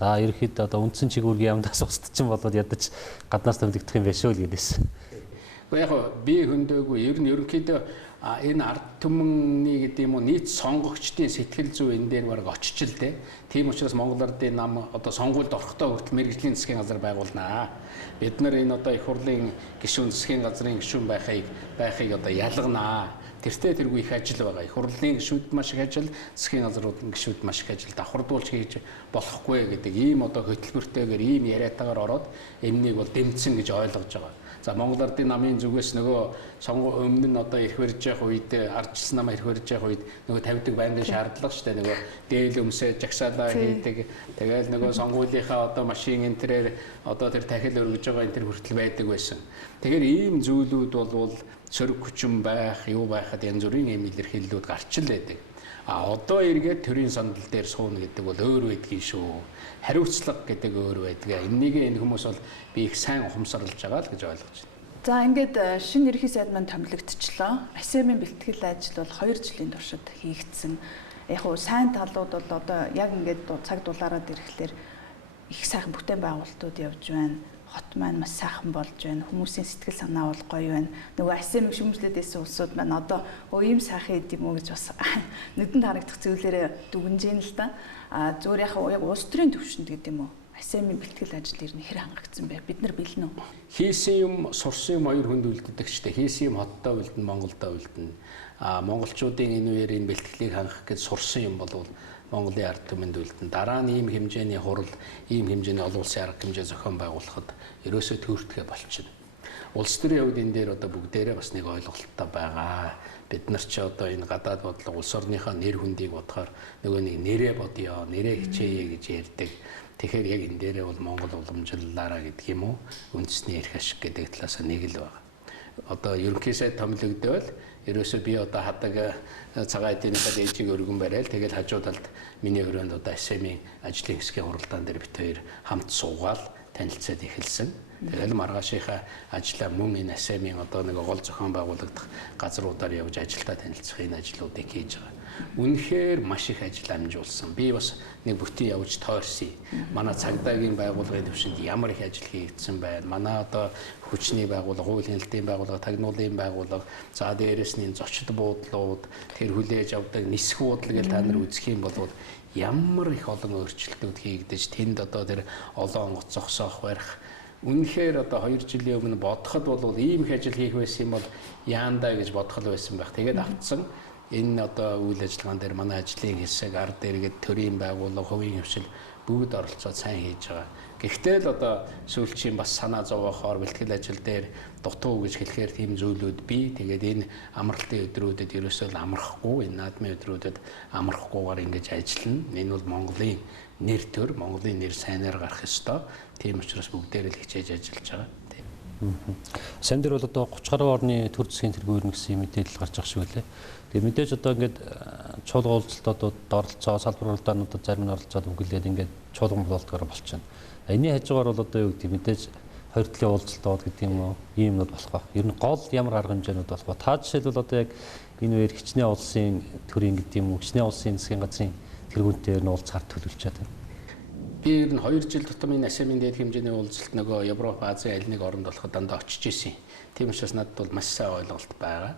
За ерөнхийдөө одоо үндсэн чигүүргийн яамдаас устчин болоод ядаж гаднаас томилогдох юм байшгүй л гэдээсэн. Гэхдээ яг би хөндөөгүй ер нь ерөнхийдөө энэ ард түмний гэдэг юм уу нийт сонгогчдын сэтгэл зүй энэ дээр баг очиж л дээ. Тийм учраас Монгол Ардын нам одоо сонгуульд орохдоо хүртэл мэргэжлийн засгийн газар байгуулнаа. Бид нар энэ одоо их хурлын гишүүн засгийн газрын гишүүн байхыг одоо ялганаа. Тэртээ тэргүй их ажил байгаа. Их хурлын гишүүд маш их ажил, засгийн газруудын гишүүд маш их ажил давхардуулж хийж болохгүй гэдэг ийм одоо хөтөлбөртэйгээр ийм яриатаагаар ороод энэнийг бол дэмжсэн гэж ойлгож байгаа. За Монгол Ардын намын зүгээс нөгөө өмнө нь одоо ирэх барьж явах үед ардчилсан намаа ирэх барьж явах үед нөгөө тавьдаг байнгын шаардлага шүү дээ. Нөгөө дээл өмсөө жагсаалаа хийдэг. Тэгэл нөгөө сонгуулийнхаа одоо машин энтрээр одоо тэр тахил өргөж байгаа энэ төр хүртэл байдаг байсан. Тэгэхээр ийм зүйлүүд бол сөрөг хүчин байх, юу байхад янз бүрийн ийм илэрхийллүүд гарч л байдаг. Одоо эргээд төрийн сандал дээр сууна гэдэг бол өөр байдгийн шүү. Хариуцлага гэдэг өөр байдгаа. Энэ хүмүүс бол би их сайн ухамсарлаж байгаа л гэж ойлгож байна. За ингээд шинэ ерөнхий сайд маань томилогдчихлоо. Асемын бэлтгэл ажил бол 2 жилийн туршид хийгдсэн. Яг нь сайн талууд бол одоо яг ингээд цаг дулаараад ирэхлээр их сайхан бүтээн байгуулалтууд явж байна. Хот маань маш сайхан болж байна. Хүмүүсийн сэтгэл санаа бол гоё байна. Нөгөө асемыг шүүмжлээд байсан улсууд маань одоо ийм сайхан идэм үү гэж бас нүдэнд харагдах зүйлээрээ дүгнэж ийн л да. Зүгээр яг улс төрийн төвшөнд гэдэг юм уу? СМ-ийн бэлтгэл ажил ер нь хэр хангагдсан бэ? Бид нар бэлэн үү? Хийсэн юм, сурсан юм хоёр хүнд үлддэг ч гэдэг. Хийсэн юм хоттой үлдэн, Монголдоо үлдэн. Монголчуудын энэ үеэр энэ бэлтгэлийг хангах гэж сурсан юм бол Монголын ард түмэнд үлдэн. Дараа нь ийм хэмжээний хурал, ийм хэмжээний олон улсын арга хэмжээ зохион байгуулахад ерөөсөө төөртгөө болчихно. Улс төрийн хувьд энэ дээр одоо бүгдээрээ бас нэг ойлголттой байгаа. Бид нар ч одоо энэ гадаад бодлого улс орныхоо нэр хүндийг бодохоор нөгөө нэг нэрээ бодё, нэрээ хичээе гэж ярьдаг. Тэгэхээр яг энэ дээрээ бол Монгол уламжлалаараа гэдэг юм уу? Үндэсний эрх ашиг гэдэг талаас нэг л байгаа. Одоо ерөнхий сайд томилогдвол ерөөсөө би одоо хадаг цагаан эдийн засгийн ээжийг өргөн барайл тэгэл хажуу талд миний өрөөнд одоо СМ-ийн ажлын хэсгийн хуралдаан дээр бит хоёр хамт суугаал танилцаад эхэлсэн. Тэгэл маргаашийнхаа ажлаа мөн энэ СМ-ийн одоо нэг гол зохион байгуулагдах газруудаар явж ажилдаа танилцах энэ ажлуудыг хийж байгаа. Үнэхээр маш их ажил амжуулсан. Би бас нэг бүтэн явж тойрсон. Манай цагдаагийн байгууллагын төвшөнд ямар их ажил хийгдсэн байна. Манай одоо хүчний байгууллага, хуулийн хэлтийн байгууллага, тагнуулын байгууллага, за дээрэс нь зочид буудлууд, тэр хүлээж авдаг нисэх буудлыг л та нар үзэх юм бол ямар их олон өөрчлөлтүүд хийгдэж тэнд одоо тэр олон онгоц зогсоох барих. Үнэхээр одоо 2 жилийн өмнө бодоход бол ийм их ажил хийх байсан юм бол яандаа гэж бодох л байсан байх. Тэгээд автсан. Энэ одоо үйл ажиллагаан дээр манай ажлын хэсэг, ард иргэд, төрийн байгууллага, хувийн хөвшил бүгд оролцоод сайн хийж байгаа. Гэхдээ л одоо сүүлчийн бас санаа зовоохоор бэлтгэл ажил дээр дутуу гэж хэлэхээр тийм зүйлүүд бий. Тэгээд энэ амралтын өдрүүдэд ерөөсөө л амрахгүй, энэ наадмын өдрүүдэд амрахгүйгээр ингэж ажиллана. Энэ бол Монголын нэр төр, Монголын нэр сайнаар гарах ёстой. Тийм учраас бүгдээр л хичээж ажиллаж байгаа. Сан дээр бол одоо 30 гаруй орны төр засгийн тэргүүр гэсэн мэдээлэл гарч байгаа шүү лээ. Тэгээ мэдээж одоо ингээд чуулга уулзалтуудад оролцоо, салбар уралдаануудад зарим нь оролцоод өгүүлээд ингээд чуулган бололтгоор болчихно. Энийн хажуугаар бол одоо юу гэдэг мэдээж хоёр талын уулзалтууд гэдэг юм уу ийм юмуд болох ба. Ер нь гол ямар арга хэмжээнүүд болох ба. Та жишээлбэл одоо яг энэ үеэр хичнээн улсын төрийн гэдэг юм уу, хичнээн улсын засгийн газрын тэргүүнтэй уулзахаар төлөвлөж байгаа. Би ер нь 2 жил тутам энэ СМ-ийн дээд хэмжээний уулзалт нөгөө Европ, Азийн аль нэг оронд болоход дандаа очиж исэн. Тийм учраас надад бол маш сайн ойлголт байгаа.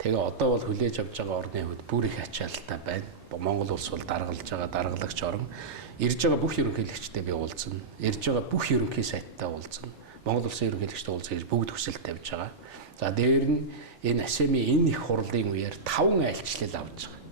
Тэгээ одоо бол хүлээж авч байгаа орны хувьд бүр их ачаалттай байна. Монгол улс бол даргалж байгаа, даргалагч орн. Ирж байгаа бүх ерөнхийлөгчтэй би уулзна. Ирж байгаа бүх ерөнхий сайттай уулзна. Монгол улсын ерөнхийлөгчтэй уулзъя гэж бүгд хүсэл тавьж байгаа. За дээр нь энэ СМ-ийн энэ их хурлын үеэр 5 айлчлал авч байгаа.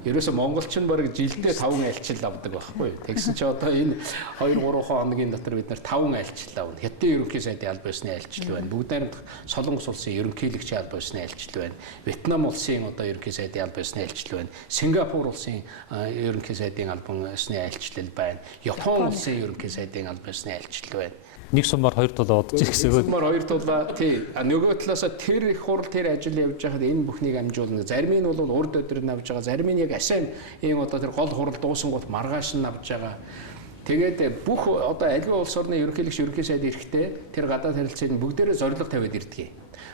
Ерөөсө монголч нь бараг жилдээ 5 айлчлал авдаг байхгүй. Тэгсэн чи одоо энэ 2-3 хоногийн дотор бид нар 5 айлчлал авна. Хятадын ерөнхий сайдын аль болсны айлчлал байна. Бүгд найрамдах Солонгос улсын ерөнхийлөгчийн аль болсны айлчлал байна. Вьетнам улсын одоо ерөнхий сайдын аль болсны айлчлал байна. Сингапур улсын ерөнхий сайдын аль болсны айлчлал байна. Япон улсын ерөнхий сайдын аль болсны айлчлал байна. Нэг сумаар 2 тулаа удаж гэсэн үг. Сумаар 2 тулаа тий. Нөгөө талаас тэр их хурал тэр ажил явж байхад энэ бүхнийг амжуулна. Зарим нь бол урд өдөр нь авж байгаа. Зарим нь яг СМ-ийн одоо тэр гол хурал дуусан гот маргааш нь авж байгаа. Тэгээд бүх одоо аливаа улс орны ерөнхийлөгч ерөнхий сайд эрэхтэй тэр гадаад харилцаанд бүгдээрээ зорилго тавиад ирдэг.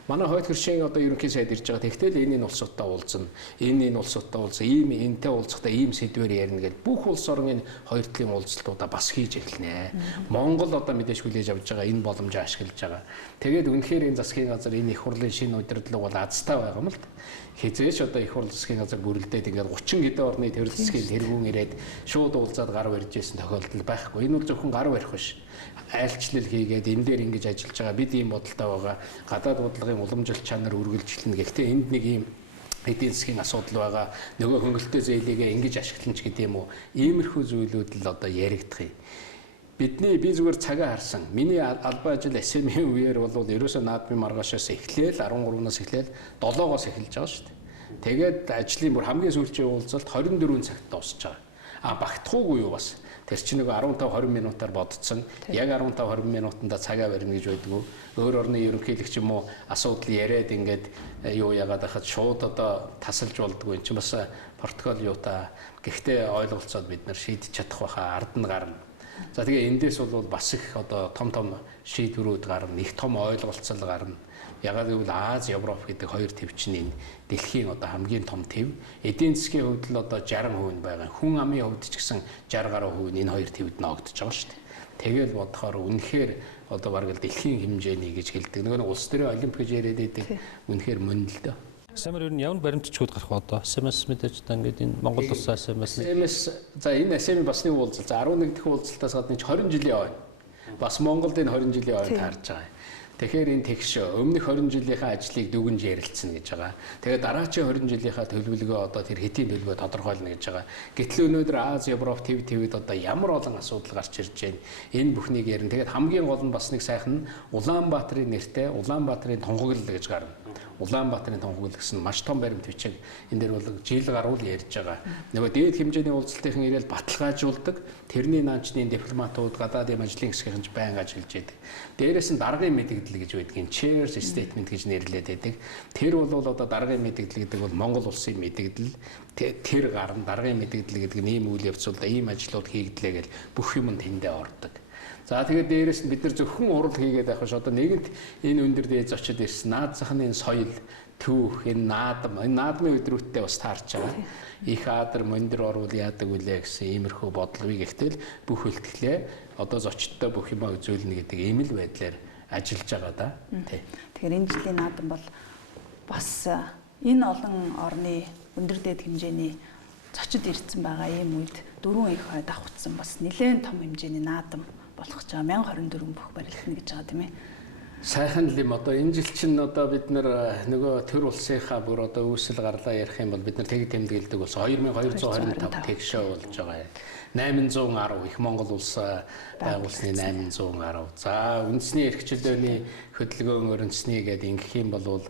Манай хойд хөршийн одоо ерөнхий сайд ирж байгаа. Тэгтэл энэ улсуудтай уулзна. Энэ улсуудтай уулзсан. Ийм энтэй уулзахдаа ийм сэдвээр ярина гэж бүх улс орны хоёр талын уулзалтуудаа бас хийж эхэлнэ. Монгол одоо мэдээж хүлээж авч байгаа энэ боломжоо ашиглаж байгаа. Тэгээд үнэхээр энэ засгийн газар энэ их хурлын шинэ удирдлага бол азтай байгаа юм л да. Хизээч одоо их хурл засгийн газар бүрэлдээд ингээд 30 хэдэн орны төр засгийн тэргүүн ирээд шууд уулзаад гар барьж ирсэн тохиолдол байхгүй. Энэ бол зөвхөн гар барих биш. Айлчлал хийгээд энэ дээр ингэж ажиллаж байгаа. Бид ийм бодолтой байгаа. Гадаад бодлогын уламжлалт чанар үргэлжлэнэ. Гэхдээ энд нэг ийм эдийн засгийн асуудал байгаа. Нөгөө хөнгөлөлтөө зээлийгээ ингэж ашиглана ч гэдэг юм уу. Иймэрхүү зүйлүүд л одоо яригдах юм. Би зүгээр цагаа харсан. Миний албан ажил СМ-ийн үеэр бол ерөөсөө наадмын маргаашаас эхлээл 13-наас эхлээл 7-оос эхэлж байгаа шүү дээ. Тэгээд ажлын бүр хамгийн сүүлчийн уулзалт 24 цагт дуусч байгаа. Багтахгүй юу бас. Тэр чинь нэг 15-20 минутаар бодцсон. Яг 15-20 минутанда цагаа барина гэж байдгүй. Өөр орны ерөнхийлөгч юм уу асуудал яриад ингээд юу яагаад хахад шууд одоо тасалж болдгоо. Энд чинь бас протокол юу та. Гэхдээ ойлголцоод бид нар шийдэж чадах байхаа ард нь гарна. За тэгээ эндээс бол бас их одоо том шийдвэрүүд гарна, их том ойлголцол гарна. Ягаад гэвэл Аз, Европ гэдэг хоёр төвчний дэлхийн одоо хамгийн том төв. Эдийн засгийн хувьд л одоо 60% байгаа. Хүн амын хувьд ч гэсэн 60 гаруй хувь энэ хоёр төвд ногдож байгаа шүү дээ. Тэгэл бодохоор үнэхээр одоо бараг л дэлхийн хэмжээний гэж хэлдэг. Нөгөө улс төрийн олимп гэж яриад байдаг. Үнэхээр мөн л дөө. Асемэр ер нь ямар баримтчгууд гарах вэ одоо? SMS мэдээж та ингээд энэ Монгол улс SMS за энэ ASEM-ийн басны уулзалт за 11 дахь уулзалтаас гадна 20 жилийн хойно бас Монголд энэ 20 жилийн хойно таарж байгаа. Тэгэхээр энэ тэгш өмнөх 20 жилийнхаа ажлыг дүгнж ярилцсан гэж байгаа. Тэгээд дараачийн 20 жилийнхаа төлөвлөгөө одоо тэр хэдийн төлөвлөгөө тодорхойлно гэж байгаа. Гэтэл өнөөдөр Аз, Европ, ТВ-д одоо ямар олон асуудал гарч ирж байна. Энэ бүхнийг ярина. Тэгээд хамгийн гол нь бас нэг сайхан нь Улаанбаатарын нэртэй Улаанбаатарын тунхаглал гэж гарна. Улаанбаатарын тунхаглал гэсэн маш том баримт бичиг энэ дээр бол жил гаруул ярьж байгаа. Нөгөө дээд хэмжээний уулзалтын ирээл баталгаажуулдаг. Тэрний наачны дипломатууд гадаадын ажлын хэсгийнхэн байнга ажиллаж байдаг. Дээрээс нь даргын мэдээлэл гэж байдгийн chairs statement гэж нэрлэдэг байдаг. Тэр бол одоо даргын мэдээлэл гэдэг бол Монгол улсын мэдээлэл. Тэр гарна даргын мэдээлэл гэдэг нь ийм үйл явц бол ийм ажлууд хийгдлээ гэж бүх юм тэндээ ордог. За тэгээд дээрээс нь бид нар зөвхөн урал хийгээд байх ш одоо нэгэнт энэ өндөр дээд зочид ирсэн наад захны соёл түүх энэ наадмын өдрүүттэй бас таарч байгаа. Их аадар мөндөр орвол яадаг үлээ гэсэн иймэрхүү бодлого гэхтэл бүх үлтгэлээ одоо зочдтой бүх юмаа үзүүлнэ гэдэг ийм л байдлаар ажиллаж байгаа да. Тэгэхээр энэ жилийн наадам бол бас энэ олон орны өндөр дээд хэмжээний зочид ирсэн байгаа ийм үед дөрвөн их хойд давхцсан бас нэлээд том хэмжээний наадам болох гэж байгаа 1024 бүх барилдана гэж байгаа тийм ээ. Сайхан л юм одоо энэ жил чинь одоо бид нөгөө төр улсынхаа бүр одоо үүсэл гарлаа ярих юм бол бид нар тэг тэмдэглэдэг болсон 2225 тэгшээ болж байгаа. 810 их Монгол улс байгуулсны 810. За үндэсний эрх чөлөөний хөдөлгөөн өрнөсний гэдэг ингэх юм бол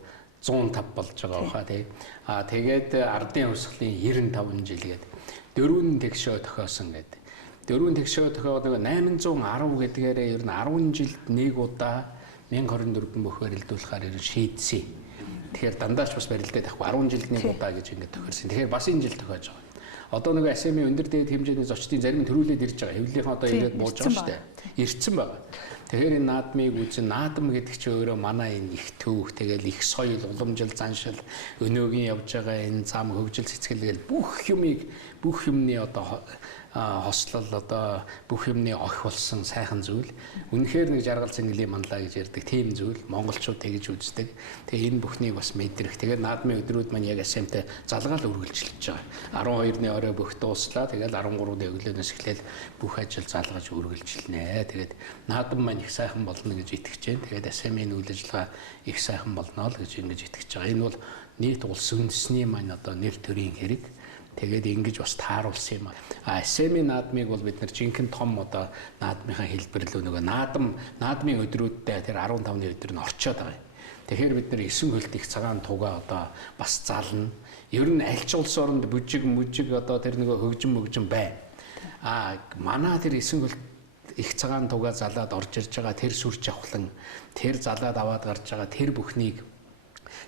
105 болж байгаа баха тий. Тэгээд ардын хувьсгалын 95 жил гэдэг дөрвөн тэгшөө тохиосон гэдэг. Дөрвөн тэгшөө тохиогод 810 гэдгээрээ ер нь 10 жилд нэг удаа 1024 бүх барилдуулахаар ер нь шийдсэн. Тэгэхээр дандаа ч бас барилдаад байхгүй 10 жилд нэг удаа гэж ингэ тохирсон. Тэгэхээр бас энэ жил тохиож байгаа. Одоо нөгөө ASEM-ийн өндөр дээд хэмжээний зочдын зарим нь төрүүлээд ирж байгаа. Хэвлэлийнхэн одоо ирээд бууж байгаа шүү дээ. Ирцэн байгаа. Тэгэхээр энэ наадмыг үзэн наадам гэдэг чинь өөрөө манай энэ их түүх, тэгэл их соёл, уламжил, заншил, өнөөгийн явж байгаа энэ зам хөгжил цэцгэлгээл бүх юмны одоо хослол одоо бүх юмны охи болсон сайхан зүйл. Үнэхээр нэг жаргал цэнгэлийн манлаа гэж ярьдаг тийм зүйл монголчууд тэгж үздэг. Тэгээ энэ бүхнийг бас мэдрэх. Тэгээд наадмын өдрүүд маань яг ASEM-тэй залгаал үргэлжлэж байгаа. 12-ны орой бүх дууслаа. Тэгээд 13-ны өглөөнөөс эхлээл бүх ажил залгаж үргэлжилнэ. Тэгээд наадам маань их сайхан болно гэж итгэж байна. Тэгээд ASEM-ийн үйл ажиллагаа их сайхан болно л гэж ингэж итгэж байгаа. Энэ бол нийт улс үндэсний маань одоо нэр төрийн хэрэг. Тэгээд ингэж бас тааруулсан юм. ASEM-ийн наадмыг бол бид нар жинхэнэ том одоо наадмынхаа хэлбэрлүү нөгөө наадмын өдрүүдтэй тэр 15-ны өдөр нь орчоод байгаа юм. Тэгэхээр бид нар 9 хөлт их цагаан тугаа одоо бас зална. Ер нь аль ч улс оронд бүжиг одоо тэр нөгөө хөгжим байна. Манай тэр 9 хөлт их цагаан тугаа залаад орж ирж байгаа тэр сүр жавхлан тэр залаад аваад гарч байгаа тэр бүхнийг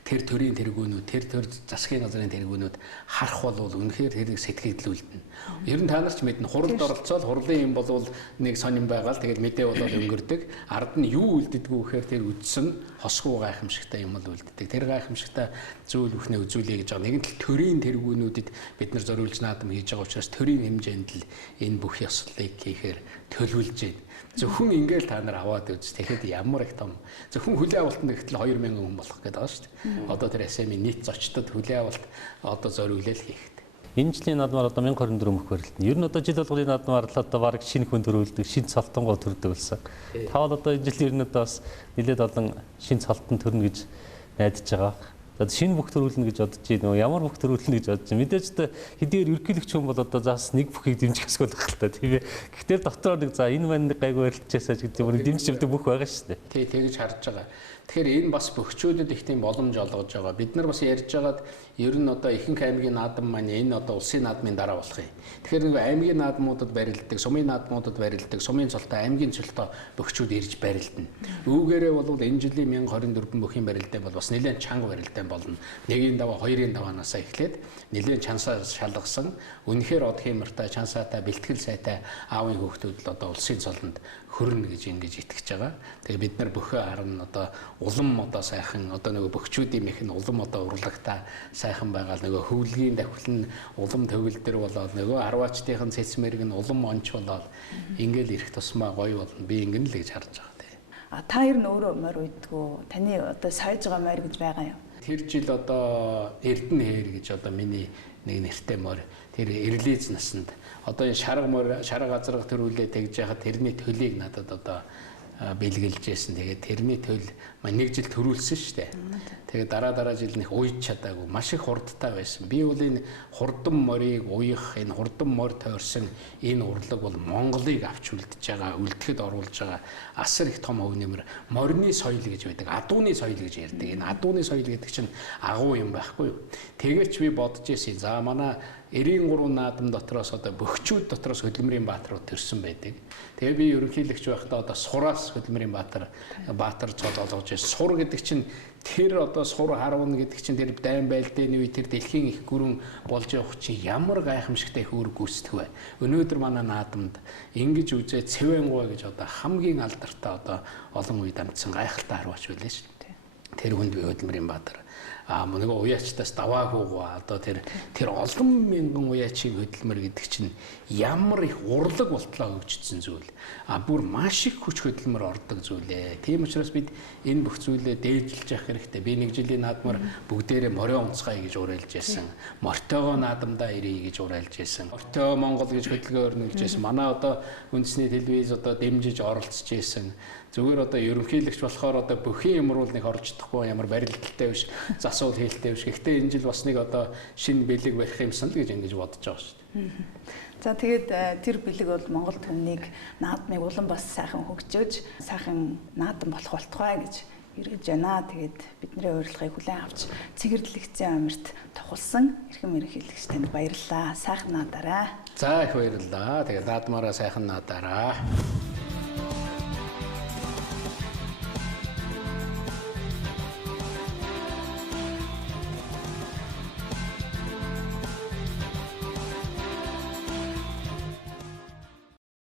тэр төрийн тэргүүнүүд, тэр засгийн газрын тэргүүнүүд харах бол үнэхээр тэрийг сэтгэлдлүүлнэ. Ер нь та нар ч мэднэ хуралд оролцоод хурлын юм бол нэг сонирн байгаа л тэгээд мэдээ болоод өнгөрдөг. Ард нь юу үлддэггүй гэхээр тэр үдсэн хосгүй гайхамшигтай юм бол үлддэг. Тэр гайхамшигтай зүйл бүхнээ үзүүлье гэж байгаа. Нэгэн тал төрийн тэргүүнүүдэд бид нар зориулж наадам хийж байгаа учраас төрийн хэмжээнд л энэ бүх ёслолыг хийхээр төлөвлөж байна. Зөвхөн ингээл та нар аваад үз. Тэгэхэд ямар их том. Зөвхөн хүлээ авалтанд гэтэл 2000 хүн болох гэдэг байгаа шүү дээ. Одоо тэр ASEM-ийн нийт зочдод хүлээ авалт одоо зориулэл хийхтэй. Энэ жилийн наадмаар одоо 1024 мөх барилдана. Ер нь одоо жил болгоны наадмаар л одоо баг шинэ хүн төрүүлдэг, шинэ цолтонгоо төрдөг болсон. Тавал одоо энэ жил ер нь бас нэлээд олон шинэ цолтон төрнө гэж найдаж байгаа. Одоо шинэ бүх төрүүлнэ гэж бодож байна. Ямар бүх төрүүлнэ гэж бодож байна. Мэдээж одоо хэдийгээр ерөнхийлөгч хүн бол одоо заас нэг бүхийг дэмжих эсвэл байх л та тийм ээ. Гэхдээ дотор нэг за энэ маань гайгүй барилдчихсаа гэдэг юм дэмжиж өгдөг бүх байгаа шүү дээ. Тий, тэгж харж байгаа. Тэгэхээр энэ бас бөхчүүдэд их тийм боломж олгож байгаа. Бид нар бас ярьж байгаад ер нь одоо ихэнх аймгийн наадам маань энэ одоо улсын наадмын дараа болох юм. Тэгэхээр нэг аймгийн наадмуудад барилддаг, сумын наадмуудад барилддаг, сумын цолтой, аймгийн цолтой бөхчүүд ирж барилдана. Үүгээрээ бол энэ жилийн 1024 бүхийн барилдаан бол бас нэлээд чанга барилдаан болно. 1-ийн даваа 2-ийн даваанаас эхлээд нэлээд чансаа шалгасан, үнэхээр одох юмртай, чансаатай, бэлтгэл сайтай аавын хүүхдүүд л одоо улсын цолонд хөрнө гэж ингэж итгэж байгаа. Тэгээ бид нар бөхөө харна одоо улам одоо сайхан одоо нөгөө бөхчүүдийн их нь улам одоо урлагтай сайхан байгаа нөгөө хөвлөгийн давхил нь улам төвлөлдөр болоод нөгөө арваачдын цэцмэрэг нь улам онч болоод ингээл ирэх тусмаа гоё болно. Би ингэн л гэж харж байгаа тий. Та ер нь өөрөө морь уйдгүү. Таны одоо сайж байгаа морь гэж байгаа юм. тэр жил одоо Эрдэнэ хэр гэж одоо миний нэг нэртэй морь тэр эрлиз насанд одоо энэ шарга газарга төрүүлээ тэгж яхад тэрний төлийг надад одоо бэлгэлж байсан. Тэгээд тэрний төл нэг жил төрүүлсэн шүү дээ. Тэгээд дараа жил нэг уйд чадаагүй маш их хурдтай байсан. Би бол энэ хурдан морийг уйах, энэ хурдан морь тойрсон энэ урлаг бол Монголыг авч үлдэж байгаа, үлдэхэд оруулж байгаа асар их том хөв нэмэр морины соёл гэж байдаг. Адууны соёл гэж ярьдаг. Энэ адууны соёл гэдэг чинь агуу юм байхгүй юу? Тэгээч би бодож ирсэн. За манай 93 наадам дотроос одоо бөхчүүд дотроос Хөдөлмөрийн Баатарууд төрсэн байдаг. Тэгээ би ерөнхийлөгч байхдаа одоо сураас Хөдөлмөрийн Баатар цол олгож байсан. Сур гэдэг чинь тэр одоо сур харуун гэдэг чинь тэр дайн байлдааны үе тэр дэлхийн их гүрэн болж явах чи ямар гайхамшигтай хөөр гүйцэтгэв вэ? Өнөөдөр манай наадамд ингэж үзээ Цэвэн гоо гэж одоо хамгийн алдартай одоо олон үед амтсан гайхалтай харваач байлаа шүү дээ. Тэр хүнд би Хөдөлмөрийн Баатар нэг уяачтаас даваагүйгаа одоо тэр олон мянган уяачийн хөдөлмөр гэдэг чинь ямар их урлаг болтлоо хөгжсөн зүйл. Бүр маш их хүч хөдөлмөр ордог зүйлээ. Тийм учраас бид энэ бүх зүйлээ дээжилж явах хэрэгтэй. Би нэг жилийн наадмаар бүгдээрээ морио онцгая гэж уриалж байсан. Мортойгоо наадамдаа ирье гэж уриалж байсан. Мортойгоо Монгол гэж хөдөлгөөр нүүлж байсан. Манай одоо үндэсний телевиз одоо дэмжиж оролцож байсан. Зүгээр одоо ерөнхийлөгч болохоор одоо бүхэн юмруул нэг орж чадахгүй ямар барилдалтай биш, засуул хийлтэй биш. Гэхдээ энэ жил бас нэг одоо шинэ бэлэг барих юмсан л гэж ингэж бодож байгаа шүү дээ. За тэгээд тэр бэлэг бол Монгол түмнийг наадмыг улам бас сайхан хөгжөөж сайхан наадам болох болтугай гэж эргэж байна. Тэгээд бидний урилгыг хүлээн авч цэгэрлэгцэн амирт тухалсан эрхэм ерөнхийлөгч танд баярлалаа. Сайхан наадараа. За их баярлалаа. Тэгээд наадмаараа сайхан наадараа.